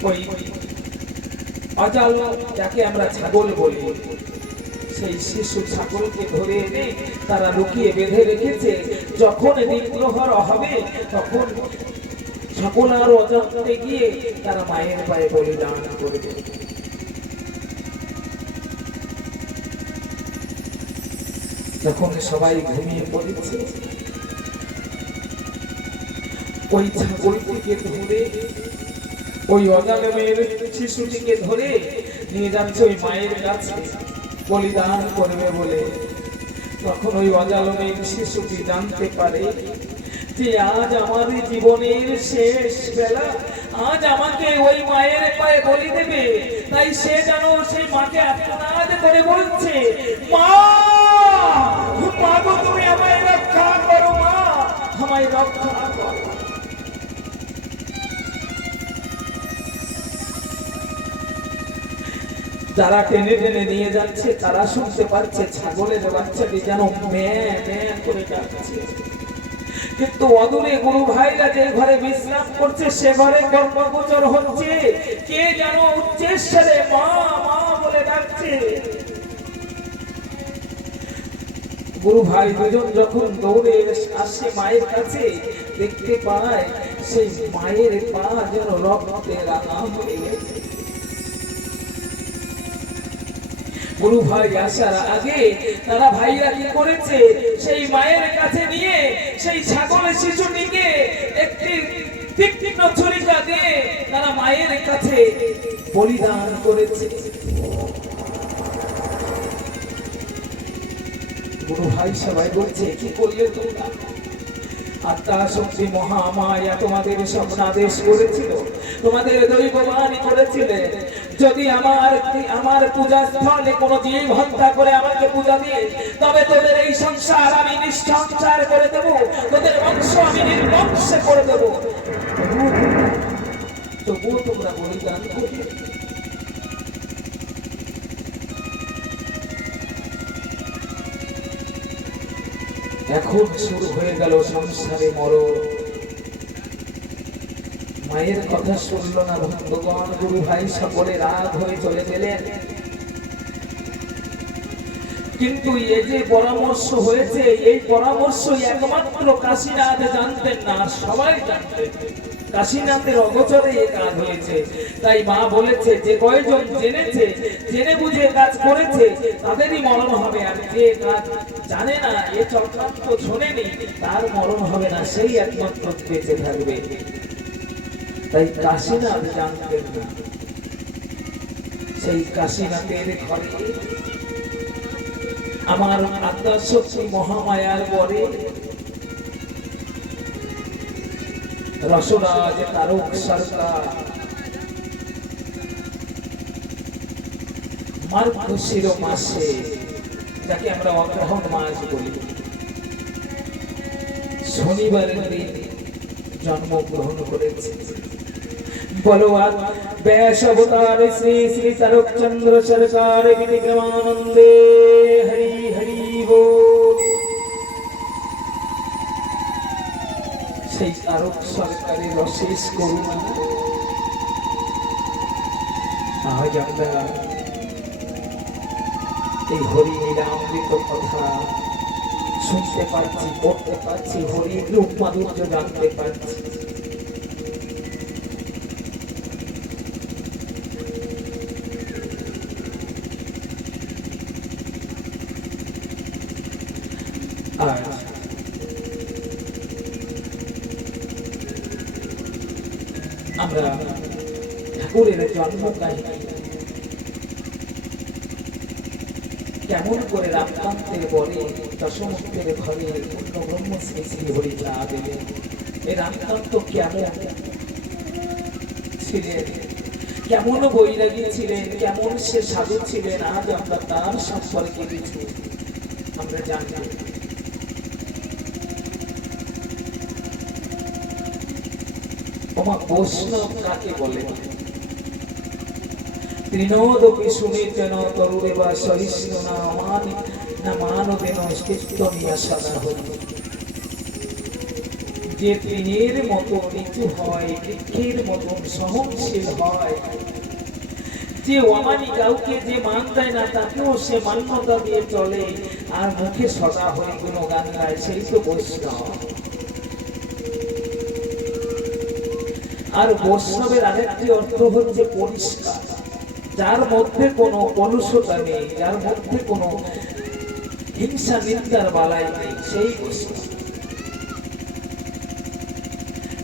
ওই অজালো, যাকে আমরা ছাগল বলি, সেই শিশু ছাগলকে ধরে এনে তারা লুকিয়ে বেঁধে রেখেছে। যখন দ্বীপ্রহর হবে, তখন সকল আর অজান্তে গিয়ে তারা মায়ের পায়ে বলিদান করবে। যখন সবাই ঘুমিয়ে পড়েছে, ওই ছাগলটিকে ধরে, ওই অজালমের শিশুটিকে ধরে নিয়ে যাচ্ছে ওই মায়ের কাছে বলিদান করবে বলে। তখন ওই অজালমের শিশুটি জানতে পারে যে আজ আমার জীবনের শেষ বেলা, আজ আমাকে ওই মায়ের পায়ে বলি দেবে। তাই সে যেন সেই মাকে আত্মনাদ করে বলছে, মা মা গো, তুমি আমায় রক্ষা করো, মা আমায় রক্ষা করো। যারা টেনে টেনে নিয়ে যাচ্ছে তারা শুনতে পাচ্ছে ছাগলের বাচ্চাটি যেন ম্যাঁ ম্যাঁ করে ডাকছে। কিন্তু অদূরে গুরু ভাইরা যে ঘরে বিশ্রাম করছে, সে ঘরে কর্মগোচর হচ্ছে কে যেন উচ্চেশ্বরে মা মা বলে ডাকছে। গুরু ভাই দুজন যখন দৌড়ে আসে মায়ের কাছে, দেখতে পায় সেই মায়ের পা যেন রক্তে রাঙা হয়ে গেছে। গুরু ভাই আসার আগে তারা ভাইরা কি করেছে, সেই মায়ের কাছে নিয়ে সেই ছাগলের শিশুটিকে একটি তীক্ষ্ণ ছুরিকা দিয়ে তারা মায়ের কাছে বলিদান করেছে। গুরু ভাই সবাই বলছে কি করলে তোমরা? আত্মা শক্তি মহামায়া তোমাদের স্বপ্নাদেশ করেছিল, তোমাদের দৈববাণী করেছিলে, যদি আমার পূজা স্থলে কোনো জীব হত্যা করে আমাকে পূজা দিয়ে, তবে তোদের এই সংসার আমি নিঃসংসার করে দেব, তোদের বংশ আমি নির্বংশ করে দেব। তবুও তোমরা বলিদান করলে। এখন শুরু হয়ে গেল সংসারে মরণ। মায়ের কথা শুনল না ভক্তগণ, গুরু ভাই সকলে রাগ হয়ে চলে গেলেন। কিন্তু এই যে পরামর্শ হয়েছে, এই পরামর্শ একমাত্র কাশীনাথ জানতেন না, সবাই জানতেন। কাশীনাথের অগোচরে এ কাজ হয়েছে। তাই মা বলেছে যে কয়জন জেনেছে, জেনে বুঝে কাজ করেছে, তাদেরই মরণ হবে। আর যে কাজ জানে না, এ চক্রান্ত শোনেনি, তার মরণ হবে না, সেই একমাত্র বেঁচে থাকবে। তাই কাশীনাথ জানতেন না। সেই কাশীনাথের ঘরে আমার আত্মা শক্তি মহামায়ার পরে রসরাজ তারক সরকার মার্গশির মাসে, যাকে আমরা অগ্রহণ মাস বলি, শনিবারের দিন জন্মগ্রহণ করেছে। বলো ব্যাস অবতার শ্রী শ্রী তারকচন্দ্র সরকার বিক্রমানন্দে হরি হরি বল। সেই তারক সরকারের অশেষ করুণা আজ আমরা এই হরি লীলামৃত কথা শুনতে পাচ্ছি, পড়তে পাচ্ছি, হরির রূপ মাধুর্য জানতে পাচ্ছি। আমরা ঠাকুরের জন্ম কাহিনী কেমন করে রামকান্তের বরে দশমুখের ঘরে পূর্ণ ব্রহ্ম শ্রী শ্রী হরি চা দিলেন। এই রামকান্ত কেমন ছিলেন, কেমন বৈরাগী ছিলেন, কেমন সে সাধু ছিলেন, আজ আমরা তার সম্পর্কে কিছু আমরা জানব। বৈষ্ণব কাকে বলে? তৃণোদপি সুনির্জন তরুরে বা সহিষ্ণু না মানি না মানবেন কীর্তনিয়া সদা হরি। যে তৃণের মতো নিচু হয়, বৃক্ষের মতন সহনশীল হয়, যে অমানি কাউকে যে মান দেয় না তাকেও সে মান্যতা দিয়ে চলে, আর মুখে সদা হরি গুণগান গায়, সেই তো বৈষ্ণব। আর বৈষ্ণবের আরেকটি অর্থ হচ্ছে পরিষ্কার, যার মধ্যে কোনো কলুষতা নেই, যার মধ্যে কোনো হিংসা নিন্দার বালাই নেই, সেই বৈষ্ণব।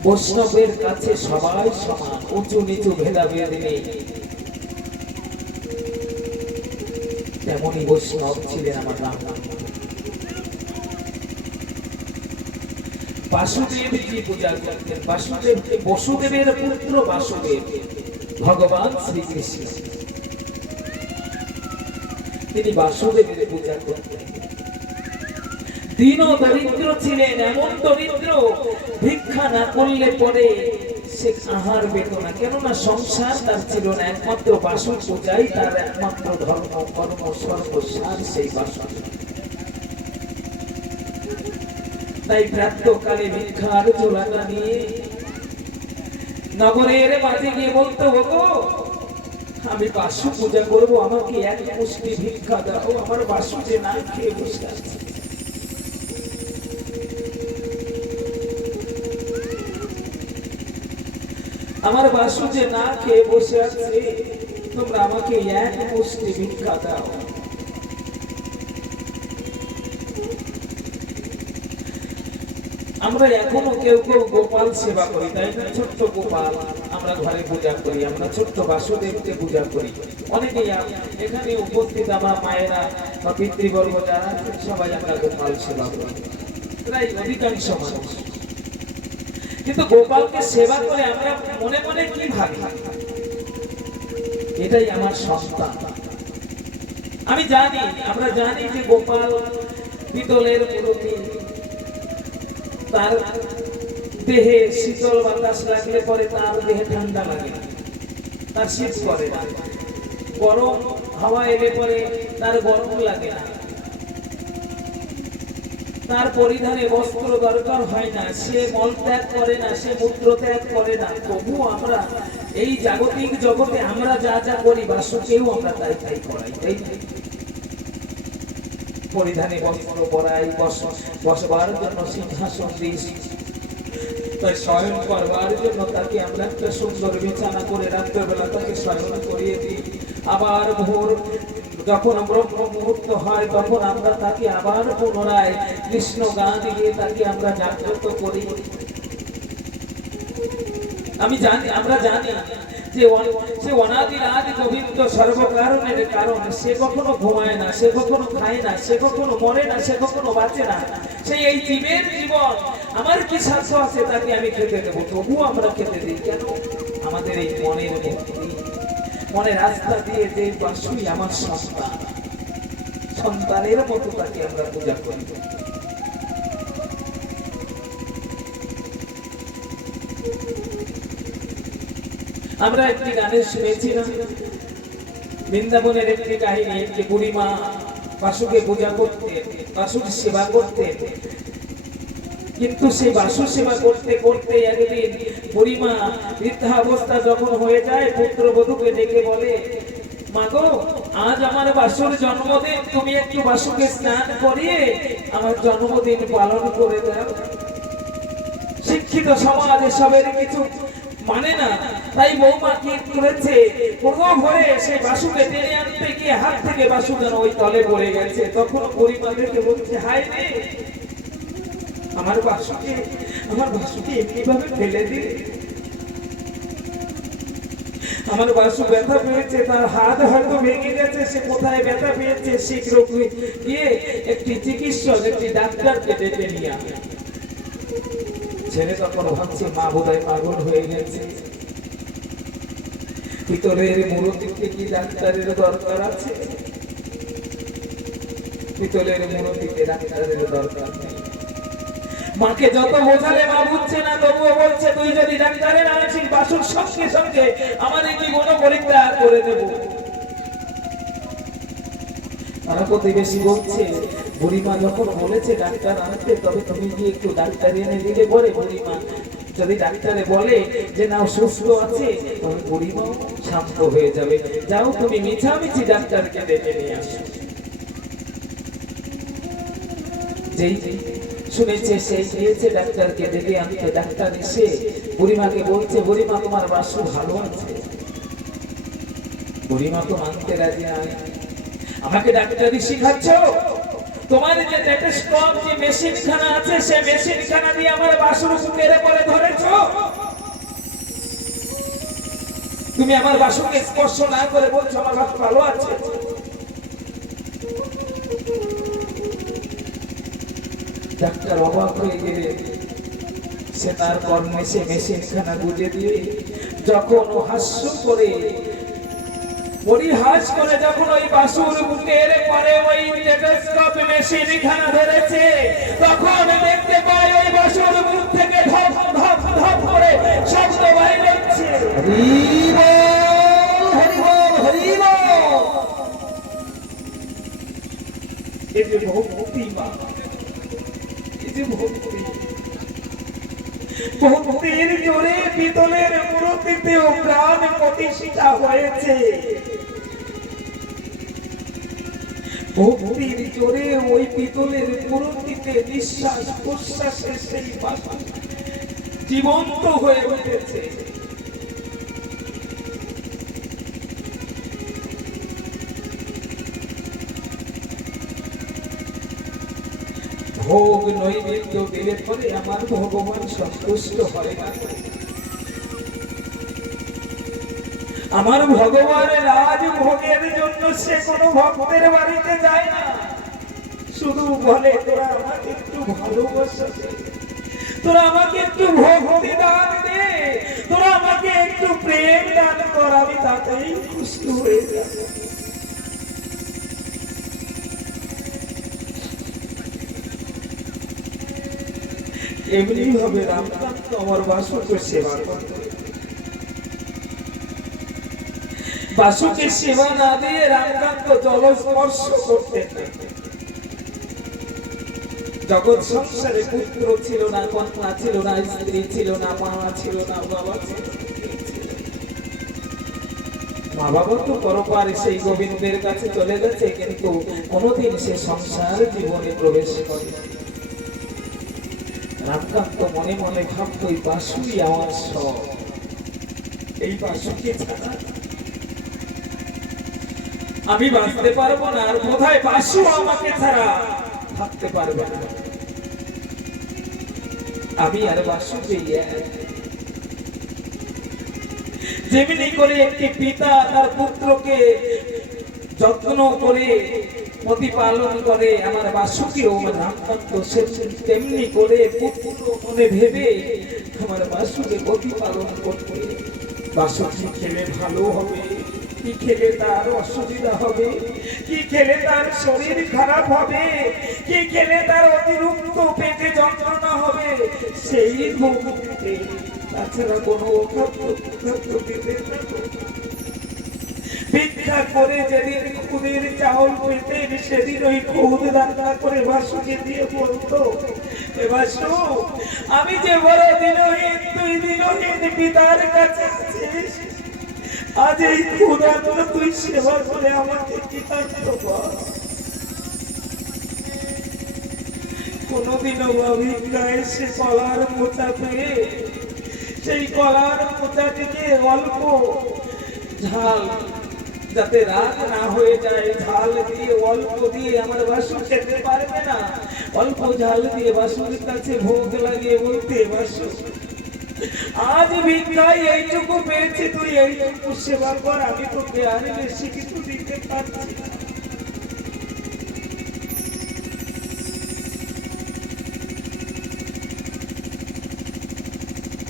বৈষ্ণবের কাছে সবাই সমান, উঁচু নিচু ভেদাভেদ নেই। তেমনই বৈষ্ণব ছিলেন আমার রামনাথ। বাসুদেব জি পূজা করতেন। বাসুদেবকে বসুদেবের পুত্র বাসুদেব, ভগবান শ্রীকৃষ্ণ, তিনি বাসুদেবের পূজা করতেন। দীন দরিদ্র ছিলেন, এমন দরিদ্র ভিক্ষা না করলে পরে সে আহার পেত না, কেননা সংসার তার ছিল না, একমাত্র বাসু পূজাই তার একমাত্র ধর্ম, কর্ম, সর্বসার সেই বাসু। তাই প্রাতঃকালে ভিক্ষার ঝোলাটা নিয়ে নগরের মাঝে গিয়ে বলতো, ওগো আমি বাসু পূজা করবো, আমাকে এক মুষ্টি ভিক্ষা দাও, আমার বাসু যে না খেয়ে বসে আছে। আমার বাসু যে না খেয়ে বসে আছে, তোমরা আমাকে এক মুষ্টি ভিক্ষা দাও। আমরা এখনো কেউ কেউ গোপাল সেবা করি, তাই না? ছোট্ট গোপাল আমরা ঘরে পূজা করি, আমরা ছোট্ট বাসুদেবকে পূজা করি। অনেকেই এখানে উপস্থিত আমার মায়েরা বা পিতৃবর্গ যারা সবাই আমরা গোপাল সেবা করি, প্রায় অধিকাংশ মানুষ। কিন্তু গোপালকে সেবা করে আমরা মনে মনে কি ভাবি? এটাই আমার সন্তান। আমি জানি, আমরা জানি যে গোপাল পিতলের মূর্তি, তার দেহে শীতল বাতাস লাগলে পরে তার দেহে ঠান্ডা লাগে না, তার শীত করে না। গরম হাওয়া এলে পরে তার গরম লাগে না। তার পরিধানে বস্ত্র দরকার হয় না, সে মল ত্যাগ করে না, সে মূত্র ত্যাগ করে না। তবু আমরা এই জাগতিক জগতে আমরা যা যা করি, বাসুকেও আমরা তাই তাই করাই, তাই না? পরিধানে বস্ত্র পরাই, বসবার জন্য সিংহাসন দিই, তাই শয়ন করবার জন্য তাকে আমরা একটা সুন্দর বিছানা করে রাত্রেবেলা তাকে শয়ন করিয়ে দিই। আবার ভোর যখন ব্রহ্ম মুহূর্ত হয় তখন আমরা তাকে আবার পুনরায় কৃষ্ণ গান দিয়ে তাকে আমরা জাগ্রত করি। আমি জানি, আমরা জানি যে সে অনাদির আদি গোবিন্দ সর্বকারণের কারণ। সে কখনো ঘুমায় না, সে কখনো খায় না, সে কখনো মরে না, সে কখনো বাঁচে না। সেই এই জীবের জীবন আমার কি সাধ্য আছে তাকে আমি খেতে দেবো? তবুও আমরা খেতে দিই কেন? আমাদের এই মনের ভক্তি, মনের রাস্তা দিয়ে যে বাসুই আমার সন্তান, সন্তানের মতো তাকে আমরা পূজা করি। আমরা একটি গানে শুনেছিলাম, বৃন্দাবনের একটি কাহিনী। একটি বুড়িমা বাসুকে পূজা করতেন, বাসুর সেবা করতেন। কিন্তু সেই বাসু সেবা করতে করতে একদিন বুড়িমা বৃদ্ধাবস্থা যখন হয়ে যায়, পুত্রবধূকে ডেকে বলে, মাগো, আজ আমার বাসুর জন্মদিন, তুমি একটু বাসুকে স্নান করিয়ে আমার জন্মদিন পালন করে দাও। শিক্ষিত সমাজ এসবের কিছু মানে না, তাই বৌমা কি করেছে, কোনো ভরে সেই বাসুকে টেনে আনতে গিয়ে হাত থেকে বাসু যেন ওই তলে পড়ে গেছে। তখন বুড়িমা দেখে বলছে, হায় রে, আমার বাসুকে এমনি ভাবে ফেলে দিলে। আমার বাসু ব্যথা পেয়েছে, তার হাত হয়তো ভেঙে গেছে, সে কোথায় ব্যথা পেয়েছে শীঘ্র গিয়ে একটি চিকিৎসক, একটি ডাক্তারকে ডেকে নিয়ে আসে। ছেলে তখন ভাবছে মা বোধহয় পাগল হয়ে গেছে, পিতলের মূর্তিতে কি ডাক্তারের দরকার আছে? পিতলের মূর্তিতে ডাক্তারের দরকার নেই। মাকে যত বোঝালে মা বুঝছে না, তবুও বলছে, তুই যদি ডাক্তারের আনছিস বাসুর সঙ্গে সঙ্গে আমাদের জীবন পরিত্যাগ করে দেব। তারা প্রতিবেশী বলছে, বুড়িমা যখন বলেছে ডাক্তার আনতে, তবে তুমি গিয়ে একটু ডাক্তার এনে দিলে পরে বুড়িমা যদি ডাক্তারে বলে যে না সুস্থ আছে, তবে বুড়িমাও শান্ত হয়ে যাবে। যাও তুমি মিছামিছি ডাক্তারকে ডেকে নিয়ে আসো। যেই শুনেছে সেই গিয়েছে ডাক্তারকে ডেকে আনতে। ডাক্তার এসে বুড়িমাকে বলছে, বুড়িমা তোমার বাসু ভালো আছে? বুড়িমা তো মানতে রাজি নয়। আমাকে ডাক্তারি শিখাচ্ছ? তোমার যে টেলিস্কোপ, যে মেশিনখানা আছে, সে মেশিনখানা দিয়ে আমার বাসুর বুকের উপরে ধরেছো? তুমি আমার বাসুকে স্পর্শ না করে বলছো আমার বাসু ভালো আছে? ডাক্তার অবাক হয়ে গেলে সে তার কর্মে সে মেশিনখানা গুঁজে দিয়ে যখন হাস্য করে পরিহাস করে যখন ওই বাসুর বুকের পরে ওই টেলিস্কোপ মেশিনখানা ধরেছে, তখন দেখতে পায় ওই বাসুর বুক থেকে ধপ ধপ ধপ করে শব্দ বাইরে হচ্ছে। হরি বল, হরি বল, হরি বল। এই যে ভক্তি মা, এই যে ভক্তি, ভক্তির জোরে পিতলের মূর্তিতেও প্রাণ প্রতিষ্ঠা হয়েছে। ভক্তির জোরে ওই পিতলের মূর্তিতে নিঃশ্বাস প্রশ্বাসের সেই বাসু জীবন্ত হয়ে উঠেছে। ভোগ নৈবেদ্য দিলে পরে আমার ভগবান সন্তুষ্ট হয় না। আমার ভগবানের রাজ ভোগের জন্য সে কোনো ভক্তের বাড়িতে যায় না, শুধু বলে তোরা আমাকে একটু ভালোবাসা দে, তোরা আমাকে একটু ভক্তি দান দে, তোরা আমাকে একটু প্রেম দান কর, আমি তাতেই খুশি হয়ে যাব। এমনি ভাবে রামকান্ত আমার বাসুকে সেবা করত। বাসুকে সেবা না দিয়ে রামকান্ত জলস্পর্শ করতেন না। জগৎ সংসারে পুত্র ছিল না, কন্যা ছিল না, স্ত্রী ছিল না, মা ছিল না, বাবা ছিল না। মা বাবা তো পরপারে সেই গোবিন্দের কাছে চলে গেছে, কিন্তু কোনোদিন সে সংসার জীবনে প্রবেশ করে। রামকান্ত মনে মনে ভাবত এই বাসুই আমার সব, এই বাসুকে ছাড়া আমি বাঁচতে পারবো না, আর বোধহয় বাসু আমাকে ছাড়া থাকতে পারবে না। আমি আর বাসুকে যেমনি করে একটি পিতা তার পুত্রকে যত্ন করে প্রতিপালন করে, আমার বাসুকেও রামকান্ত তেমনি করে পুত্র মনে ভেবে আমার বাসুকে প্রতিপালন করতে। বাসু কি খেলে ভালো হবে, কি খেলে তার অসুবিধা হবে, কি খেলে তার শরীর খারাপ হবে, কি খেলে তার অতিরিক্ত পেটে যন্ত্রণা হবে, সেই ভোগতে, তাছাড়া কোনো ভিক্ষা করে যেদিন খুদের চাউল পেতেন, সেদিন ওই খুদ রান্না করে বাসুকে দিয়ে বলতো, বাসু আমি যে বড় দিনহীন, তুই দিনহীন পিতার কাছে আছিস, আজ এই ক্ষুধার্ত তুই সেবা করে আমাকে কৃতার্থ কর। কোনদিনও ভিক্ষায় সে কলার মোচা পেয়ে সেই কলার মোচাটিকে অল্প ঝাল, যাতে রাগ না হয়ে যায়, ঝাল দিয়ে অল্প দিয়ে আমার বাসু খেতে পারবে না, অল্প ঝাল দিয়ে বাসুর কাছে ভোগ লাগিয়ে বলতে, বাসু আজ ভিক্ষায় এইটুকু পেয়েছি, তুই এইটুকু সেবা কর, আমি তোকে আর বেশি কিছু দিতে পারছি না।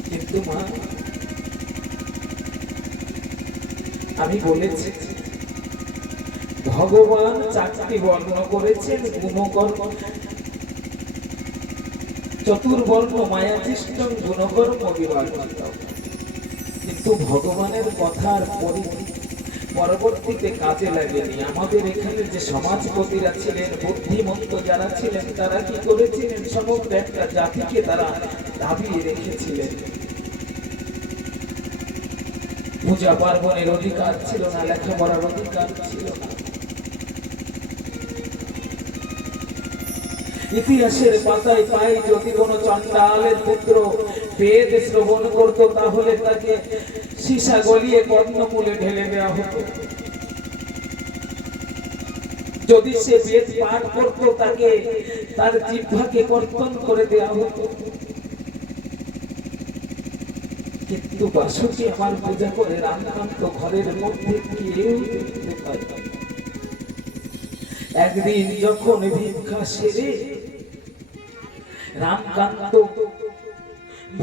কিন্তু মা, আমি বলেছি ভগবান চারটি বর্ণ করেছেন, গুণকর্ম চতুর্বর্ণ মায়াচিষ্টং গুণকর্ম বিবর্জিতম, কিন্তু ভগবানের কথার পরবর্তীতে কাজে লাগেনি। আমাদের এখানে যে সমাজপতিরা ছিলেন, বুদ্ধিমন্ত যারা ছিলেন, তারা কি করেছিলেন, সমগ্র একটা জাতিকে তারা দাবিয়ে রেখেছিলেন। পূজা পার্বণের অধিকার ছিল না, লেখাপড়ার অধিকার ছিল না। ইতিহাসের পাতায় পাই, যদি কোনো চণ্ডালের পুত্র বেদ শ্রবণ করত, তাহলে তাকে সীসা গলিয়ে কর্ণমূলে ঢেলে দেওয়া হতো। যদি সে বেদ পাঠ করত, তাকে তার জিহ্বাকে কর্তন করে দেওয়া হতো। কিন্তু বাসুকে আমার পূজা করে রামকান্ত ঘরের মধ্যে কেউ দেখতে পায়। একদিন যখন ভিক্ষা সেরে রামকান্ত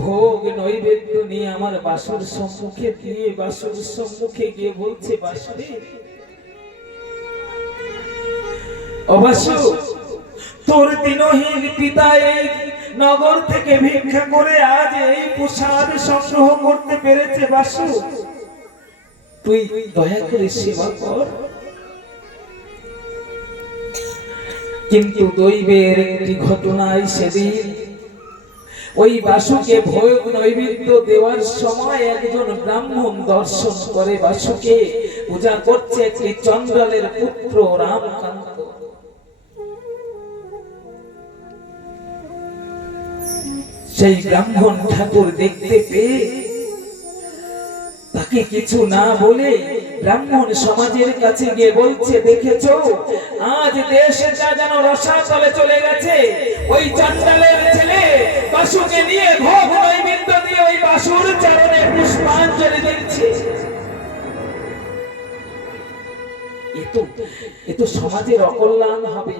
ভোগ নৈবেদ্য নিয়ে আমার বাসুর সম্মুখে দিয়ে বাসুর সম্মুখে গিয়ে বলছে, বাসুরে ও বাসু, তোর দিনহীন পিতা এই নগর থেকে ভিক্ষা করে আজ এই প্রসাদ সংগ্রহ করতে পেরেছে, বাসু তুই দয়া করে সেবা কর। কিন্তু দৈবের একটি ঘটনায় সেদিন ওই বাসুকে ভোগ নৈবেদ্য দেওয়ার সময় একজন ব্রাহ্মণ দর্শন করে বাসুকে পূজা করছে একটি চণ্ডালের পুত্র রামকান্ত। সেই ব্রাহ্মণ ঠাকুর দেখতে পেয়ে তাকে কিছু না বলে ব্রাহ্মণ সমাজের কাছে গিয়ে বলছে, দেখেছো আজ দেশটা যেন রসাতলে চলে গেছে। ওই চণ্ডালের ছেলে বাসুকে নিয়ে ভোগ নৈবেদ্য দিয়ে ওই বাসুর চরণে পুষ্পাঞ্জলি দিচ্ছে। এ তো সমাজের অকল্যাণ হবে।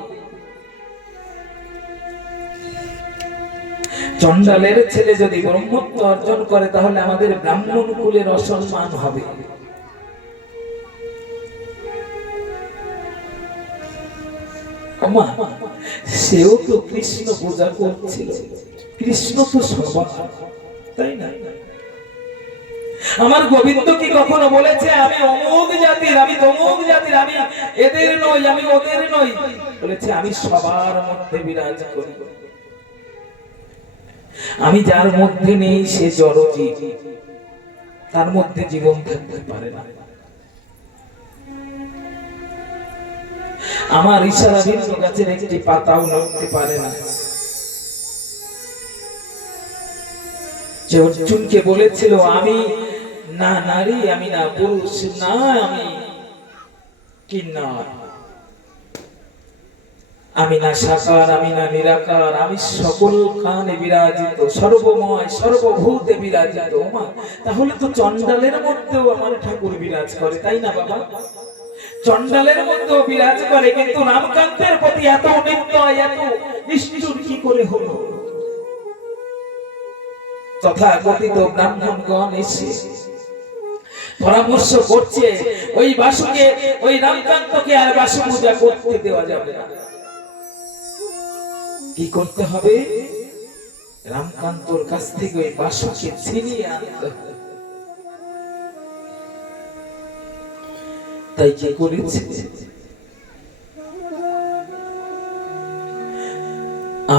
চণ্ডালের ছেলে যদি ব্রহ্মত্ব অর্জন করে তাহলে আমাদের ব্রাহ্মণ কুলের অসম্মান হবে। সেও তো কৃষ্ণ পূজা করছিল, কৃষ্ণ তো সবার, তাই না? আমার গোবিন্দ কি কখনো বলেছে আমি অমুক জাতির, আমি তমুক জাতির, আমি এদের নই, আমি ওদের নই? বলেছে আমি সবার মধ্যে বিরাজ করি। আমি যার মধ্যে নেই সে জড়জীব, তার মধ্যে জীবন থাকতে পারে না। আমার ইশারা ভিন্ন গাছের একটি পাতাও নড়তে পারে না। যে অর্জুনকে বলেছিল আমি না নারী, আমি না পুরুষ, না আমি কিন্নর, আমি না সাকার, আমি না নিরাকার, আমি সকল কানে বিরাজিত, সর্বময় সর্বভূতে বিরাজিত। তাহলে তো চণ্ডালের মধ্যেও আমার ঠাকুর বিরাজ করে, তাই না বাবা? চণ্ডালের মধ্যেও বিরাজ করে, কিন্তু রামকান্তের প্রতি এত নির্দয়, এত নিষ্ঠুর কি করে হলো? তথাকথিত ব্রাহ্মণগণ এসে পরামর্শ করছে ওই বাসুকে, ওই রামকান্তকে আর বাসু পূজা করতে দেওয়া যাবে না। কি করতে হবে? রামকান্তর কাছ থেকে ওই বাসুকে ছিনিয়ে আনতে হবে। তাই কি করেছে?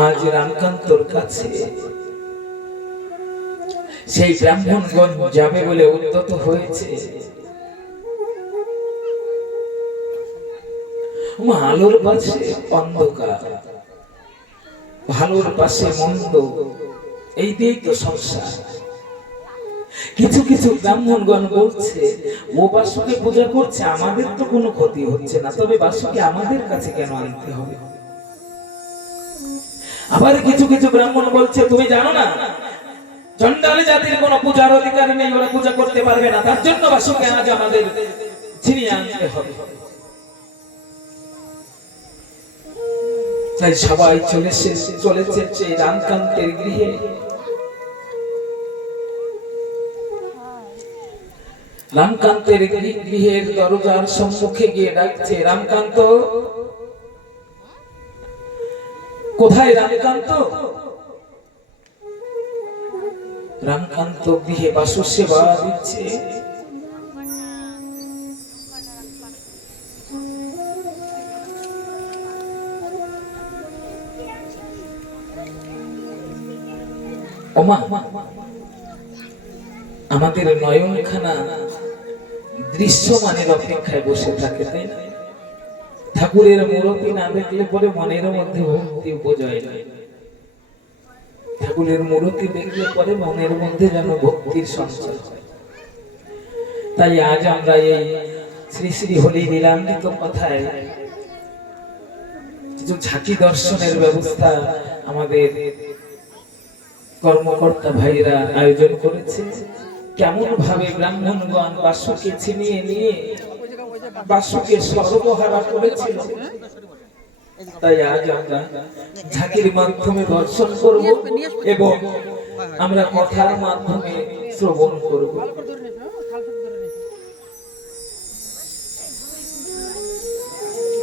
আজ রামকান্তর কাছে সেই ব্রাহ্মণগণ যাবে বলে উদ্যত হয়েছে। আলোর পাশে অন্ধকার, ভালোর পাশে মন্দ, এই দিয়েই তো সংসার। কিছু কিছু ব্রাহ্মণগণ বলছে ও বাসুকে পূজা করছে, আমাদের তো কোনো ক্ষতি হচ্ছে না, তবে বাসুকে আমাদের কাছে কেন আনতে হবে? আবার কিছু কিছু ব্রাহ্মণ বলছে তুমি জানো না চণ্ডাল জাতির কোনো পূজার অধিকার নেই, ওরা পূজা করতে পারবে না, তার জন্য বাসুকে আজ আমাদের ছিনিয়ে আনতে হবে। তাই সবাই চলেছে রামকান্তের গৃহে। রামকান্তের গৃহের দরজার সম্মুখে গিয়ে ডাকছে, রামকান্ত কোথায়? রামকান্ত, রামকান্ত গৃহে বাসু সেবা দিচ্ছে। ওমা, আমাদের নয়নখানা দৃশ্যমানের অপেক্ষায় বসে থাকে, তাই না? ঠাকুরের মূর্তি না দেখলে পরে মনের মধ্যে ভক্তি উপজয় না। ঠাকুরের মূর্তি দেখলে পরে মনের মধ্যে যেন ভক্তির সঞ্চার হয়। তাই আজ আমরা এই শ্রী শ্রী হরি লীলামৃত কথায় কিছু ঝাঁকি দর্শনের ব্যবস্থা আমাদের কর্মকর্তা ভাইরা আয়োজন করেছে। কেমন ভাবে ব্রাহ্মণগণ বাসুকে ছিনিয়ে নিয়ে বাসুকে সর্বহারা করেছিল, তাই আজ আমরা ঝাঁকির মাধ্যমে দর্শন করব এবং আমরা কথার মাধ্যমে শ্রবণ করব।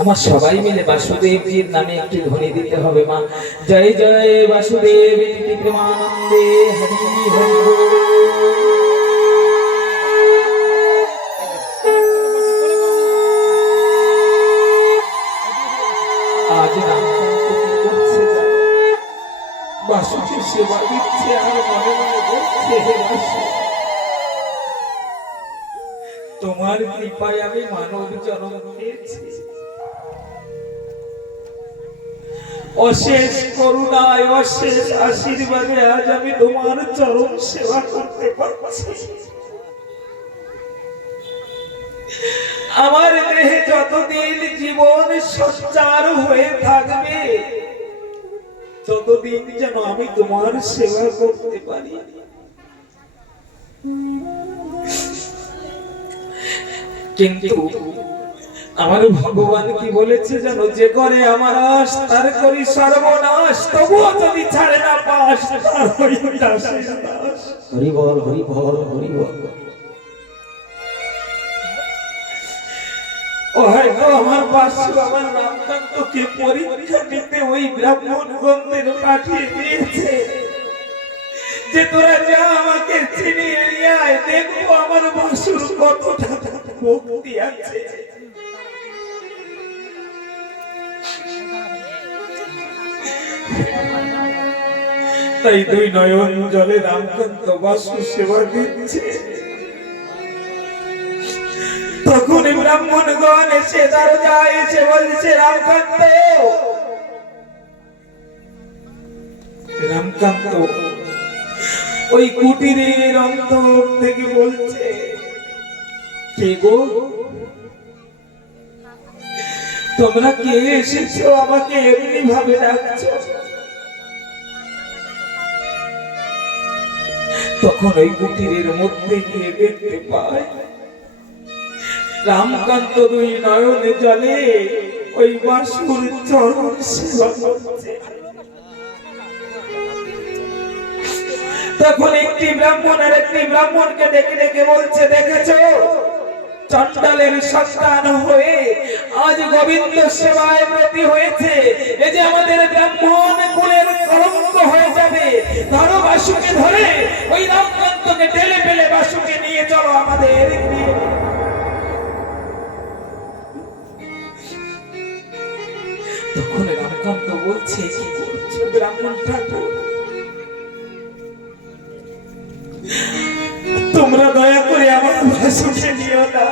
আমার সবাই মিলে বাসুদেবজির নামে একটি ধ্বনি দিতে হবে। মা জয় জয় বাসুদেব প্রেমানন্দে হরি হরি। আজ বাসুকে সেবা দিচ্ছে আর মনে মনে বলছে, তোমার কৃপায় আমি মানব জন্ম পেয়েছি, অশেষ করুণায় অশেষ আশীর্বাদে আজ আমি তোমার চরণ সেবা করতে পারছি। আমার দেহে যতদিন জীবন সঞ্চার হয়ে থাকবে ততদিন যেন আমি তোমার সেবা করতে পারি। কিন্তু আমার ভগবান কি বলেছে জানো, যে করে আমার আশ তার করি সর্বনাশ, তবুও যদি ছাড়ে না পাশ তার হরি দাস। হরি বল হরি বল হরি বল। ও হয়তো আমার বাসু আমার রামকান্তকে পরীক্ষা দিতে ওই ব্রাহ্মণগণদের পাঠিয়ে দিয়েছে যে তোরা যা আমাকে চিনিয়ে নিয়ে আয়, দেখবো আমার বাসুর কতটা ভক্তি আছে। তাই দুই নয়ন জলে রামকান্ত বাসু সেবা দিচ্ছে। তখন ব্রাহ্মণগণ এসে দরজায় এসে বলছে, রামকান্ত রামকান্ত ওই কুটিরের অন্তর থেকে বলছে, কে গো তোমরা কে এসেছো, আমাকে এমনি ভাবে ডাকছো? তখন ওই কুটিরের মধ্যে গিয়ে দেখতে পায় রামকান্ত দুই নয়নে জলে ওই বাসুর চরণ সেবা করছে। তখন একটি ব্রাহ্মণ আর একটি ব্রাহ্মণকে ডেকে ডেকে বলছে, দেখেছো চণ্ডালের সন্তান হয়ে আজ গোবিন্দ সেবায় ব্রতী হয়েছে, এই যে আমাদের ব্রাহ্মণ কুলের কলঙ্ক হয়ে যাবে। ধরো বাসুকে, ধরে ওই রামকান্তকে ঠেলে ফেলে বাসুকে নিয়ে চলো আমাদের। তখন রামকান্ত বলছে, কি করছো ব্রাহ্মণ ঠাকুর, তোমরা দয়া করে আমার বাসুকে নিও না,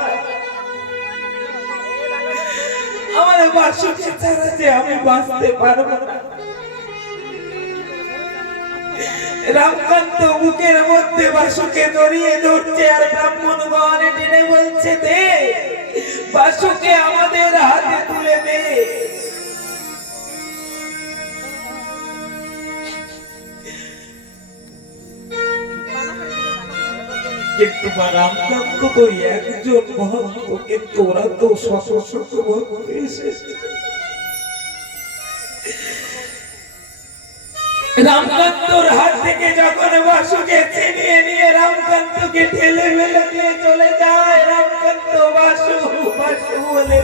আমার বাসুকে ছাড়া যে আমি বাঁচতে পারবো না। রামকান্ত বুকের মধ্যে বাসুকে জড়িয়ে ধরছে আর ব্রাহ্মণগণ টেনে বলছে, দে বাসুকে আমাদের হাতে তুলে দে। কিন্তু রামকান্ত তো একজন ভক্ত, কিন্তু ওরা তো শত শত ভক্ত এসেছে। রামকান্তর হাত থেকে যখন বাসুকে ছিনিয়ে নিয়ে রামকান্তকে ঠেলে ফেলে দিয়ে চলে যায়, রামকান্ত বাসু বাসু বলে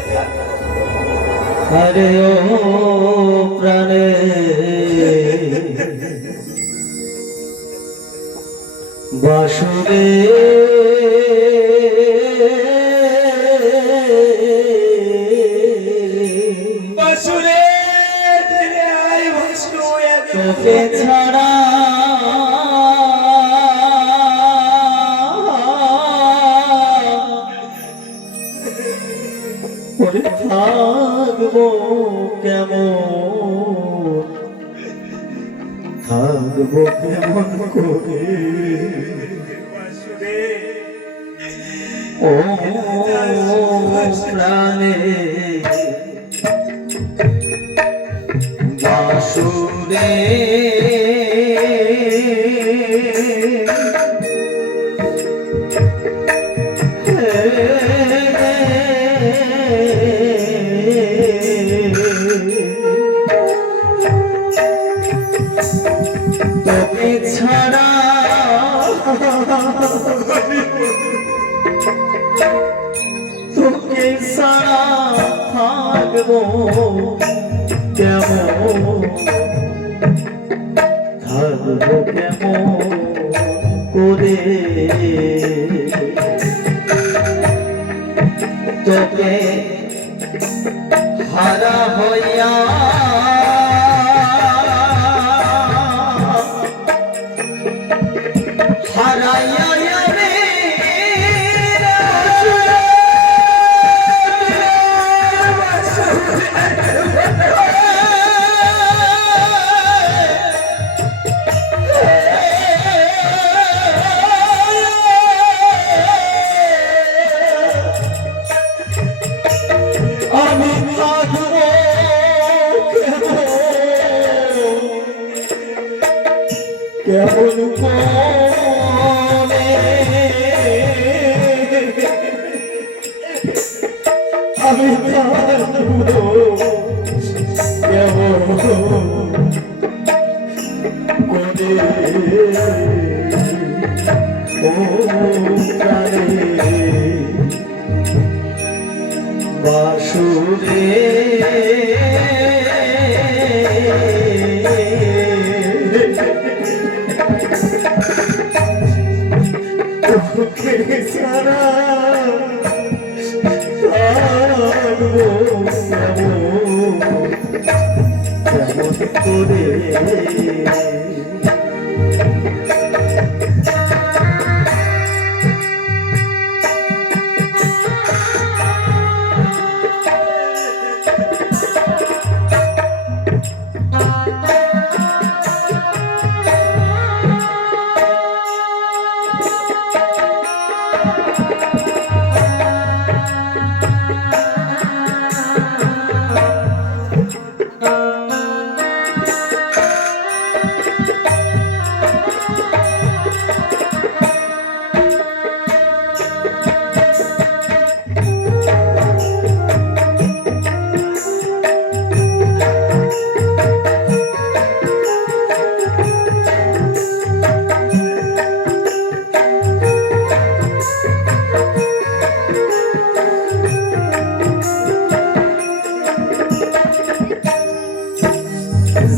আরে ও প্রাণে বাসুরে বাসুরে ঠেলে আয় বাসু, তোকে ছাড়া ওরে থাকবো কেমন, থাকবো কেমন করে ও প্রাণে বাসুরে তোকে ছাড়া তোকে ছাড়া থাকবো কেমন, থাকবো কেমন করে তোকে হারা হইয়া হারাইয়া ও প্রাণে বাসুরে তোকে সারা থাকবো কেমন করে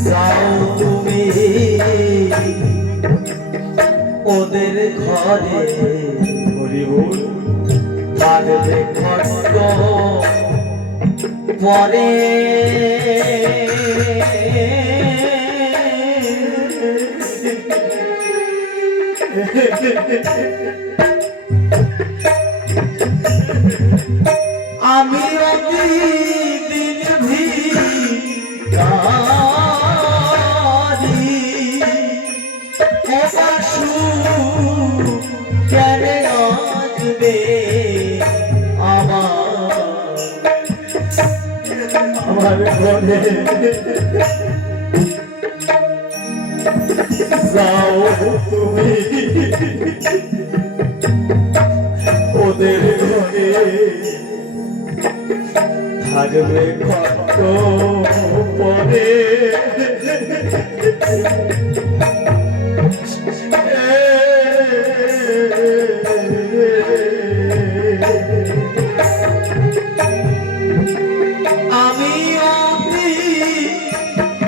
যাও তুমি ওদের ঘরে থাকবে কষ্ট পরে আমি দিন ভিখারি এবাসু কেন আসবে আমার ঘরে যাও তুমি ওদের ঘরে থাকবে কত পরে আমি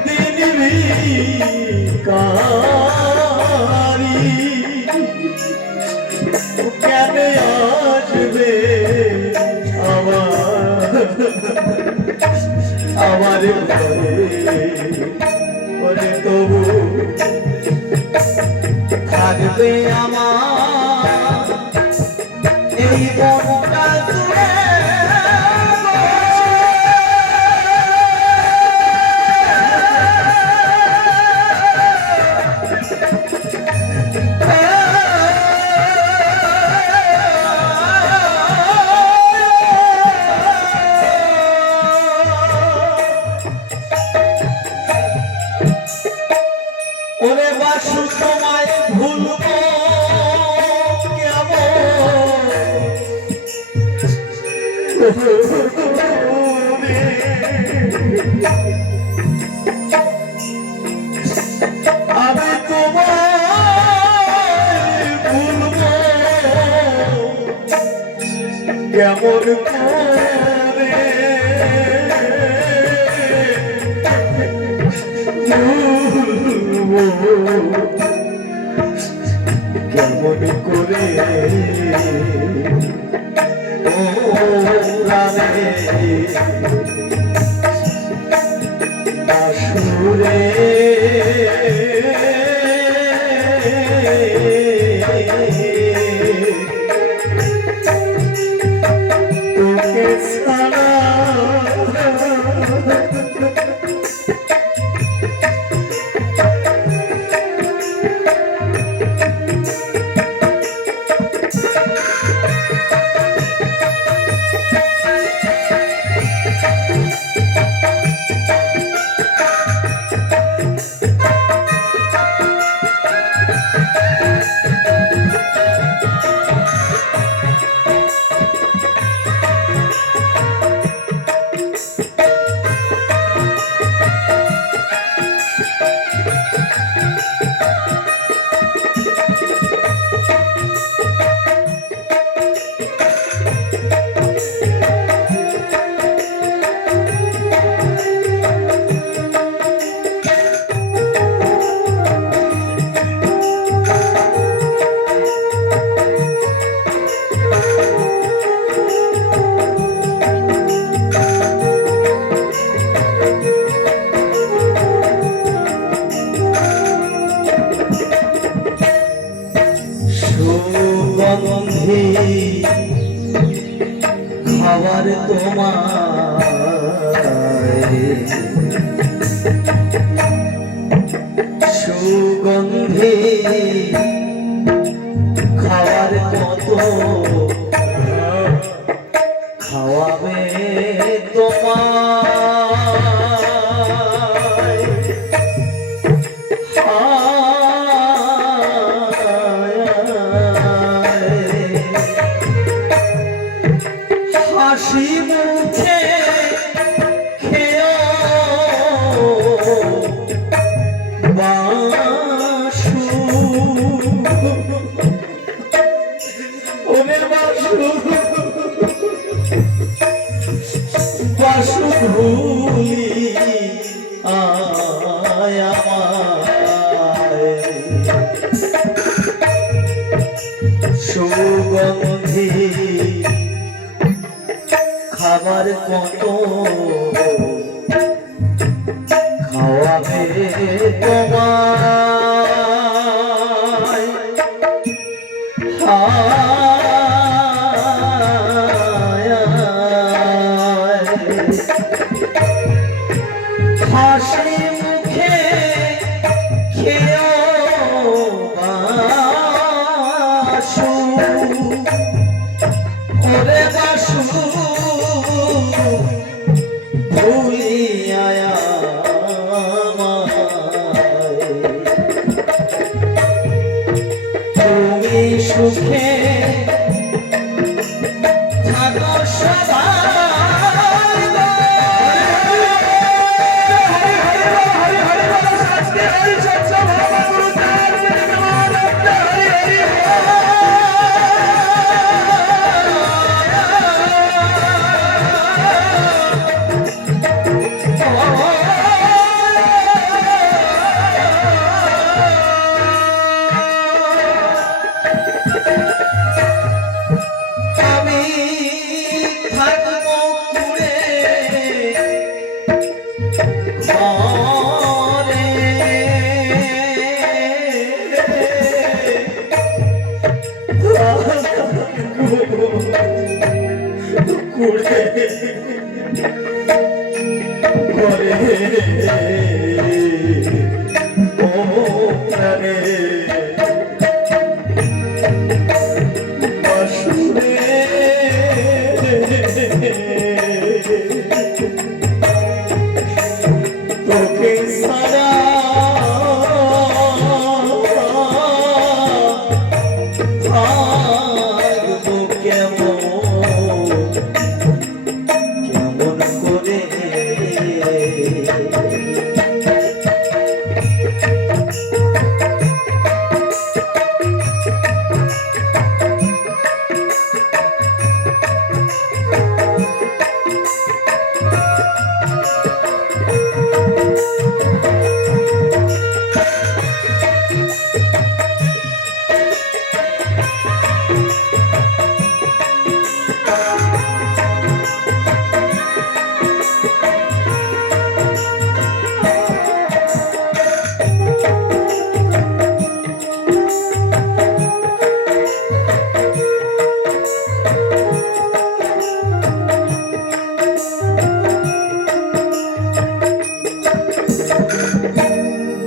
দিন ভিখারি কেন আসবে আমার ঘরে ওরে তবু থাকবে আমার এই মনটা জুড়ে ওরে বাসু তোমায় ভুলবো আমি তোমায় ভুলবো কেমন করে কেমন করে ও প্রাণে আসুরে তোকে ছাড়া সুগন্ধি খাবার তোমায় সুগন্ধি খাবার কত খাওয়াবে তোমায় হাসি মুখে খেও বাসু ওরে বাসু বাসু ভুলি আয় আমায় সুগন্ধি খাবার কত খাওয়াবে তোমায় হাসি মুখে খেও বাসু ওরে বাসু ভুলিয়া তুমি সুখে থাকো সবাই আমি থাকবো ঘুরে ঘরে ঘুরে ঘরে ও প্রাণে বাসুরে তোকে সারা থাকবো কেমন কেমন করে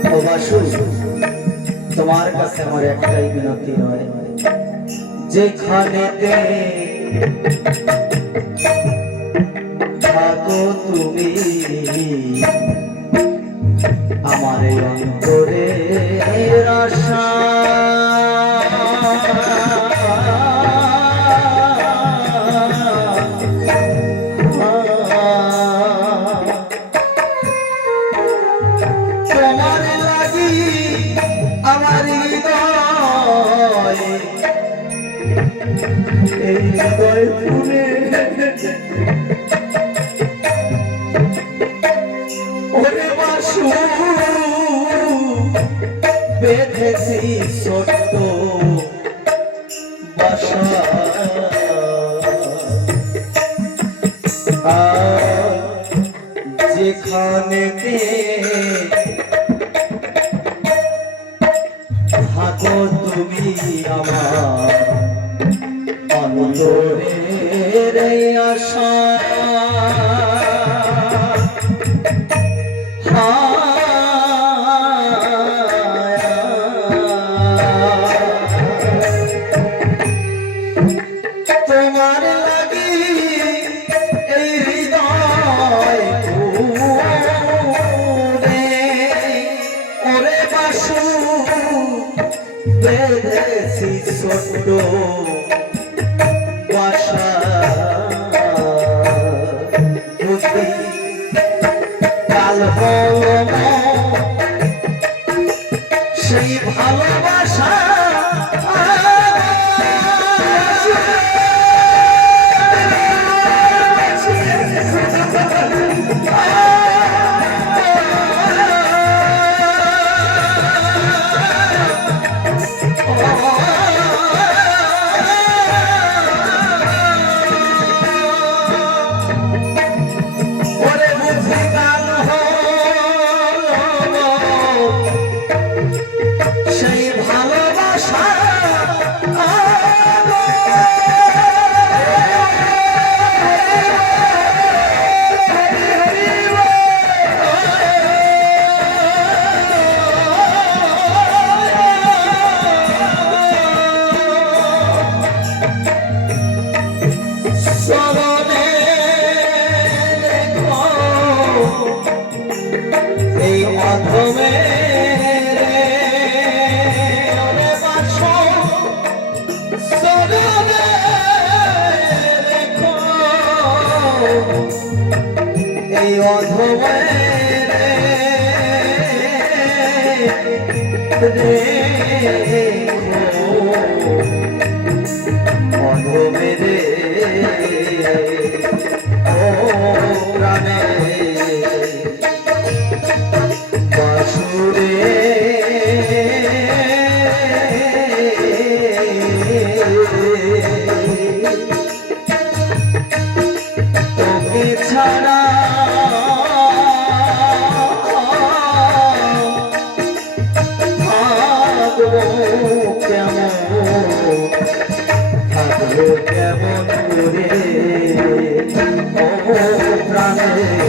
ও বাসু তোমার কাছে আমার একটাই বিনতি নয় যেখানেতে থাকো তুমি আমার এই অন্তরে আশা তোমার লাগি আমার হৃদয় এই হৃদয় ফুলে ওরে বাসু বেঁধেছি ছোট্ট বাসা যেখানেতে থাকো তুমি আমার অন্তরের আশা তোমার লাগি এই হৃদয় পুরে ওরে বাসু বেঁধেছি ছোট্ট বাসা বুঝি কাল হলো সেই ভালোবাসা ওরে বুঝি কাল হলো সেই ভালোবাসা স্মরণে রেখো এই অধমে ওরে বাসো স্মরণে রেখো এই অধমে অধমে রে ও প্রাণে বাসুরে তোকে ছাড়া থাকবো কেমন থাকবো কেমন করে ও প্রাণে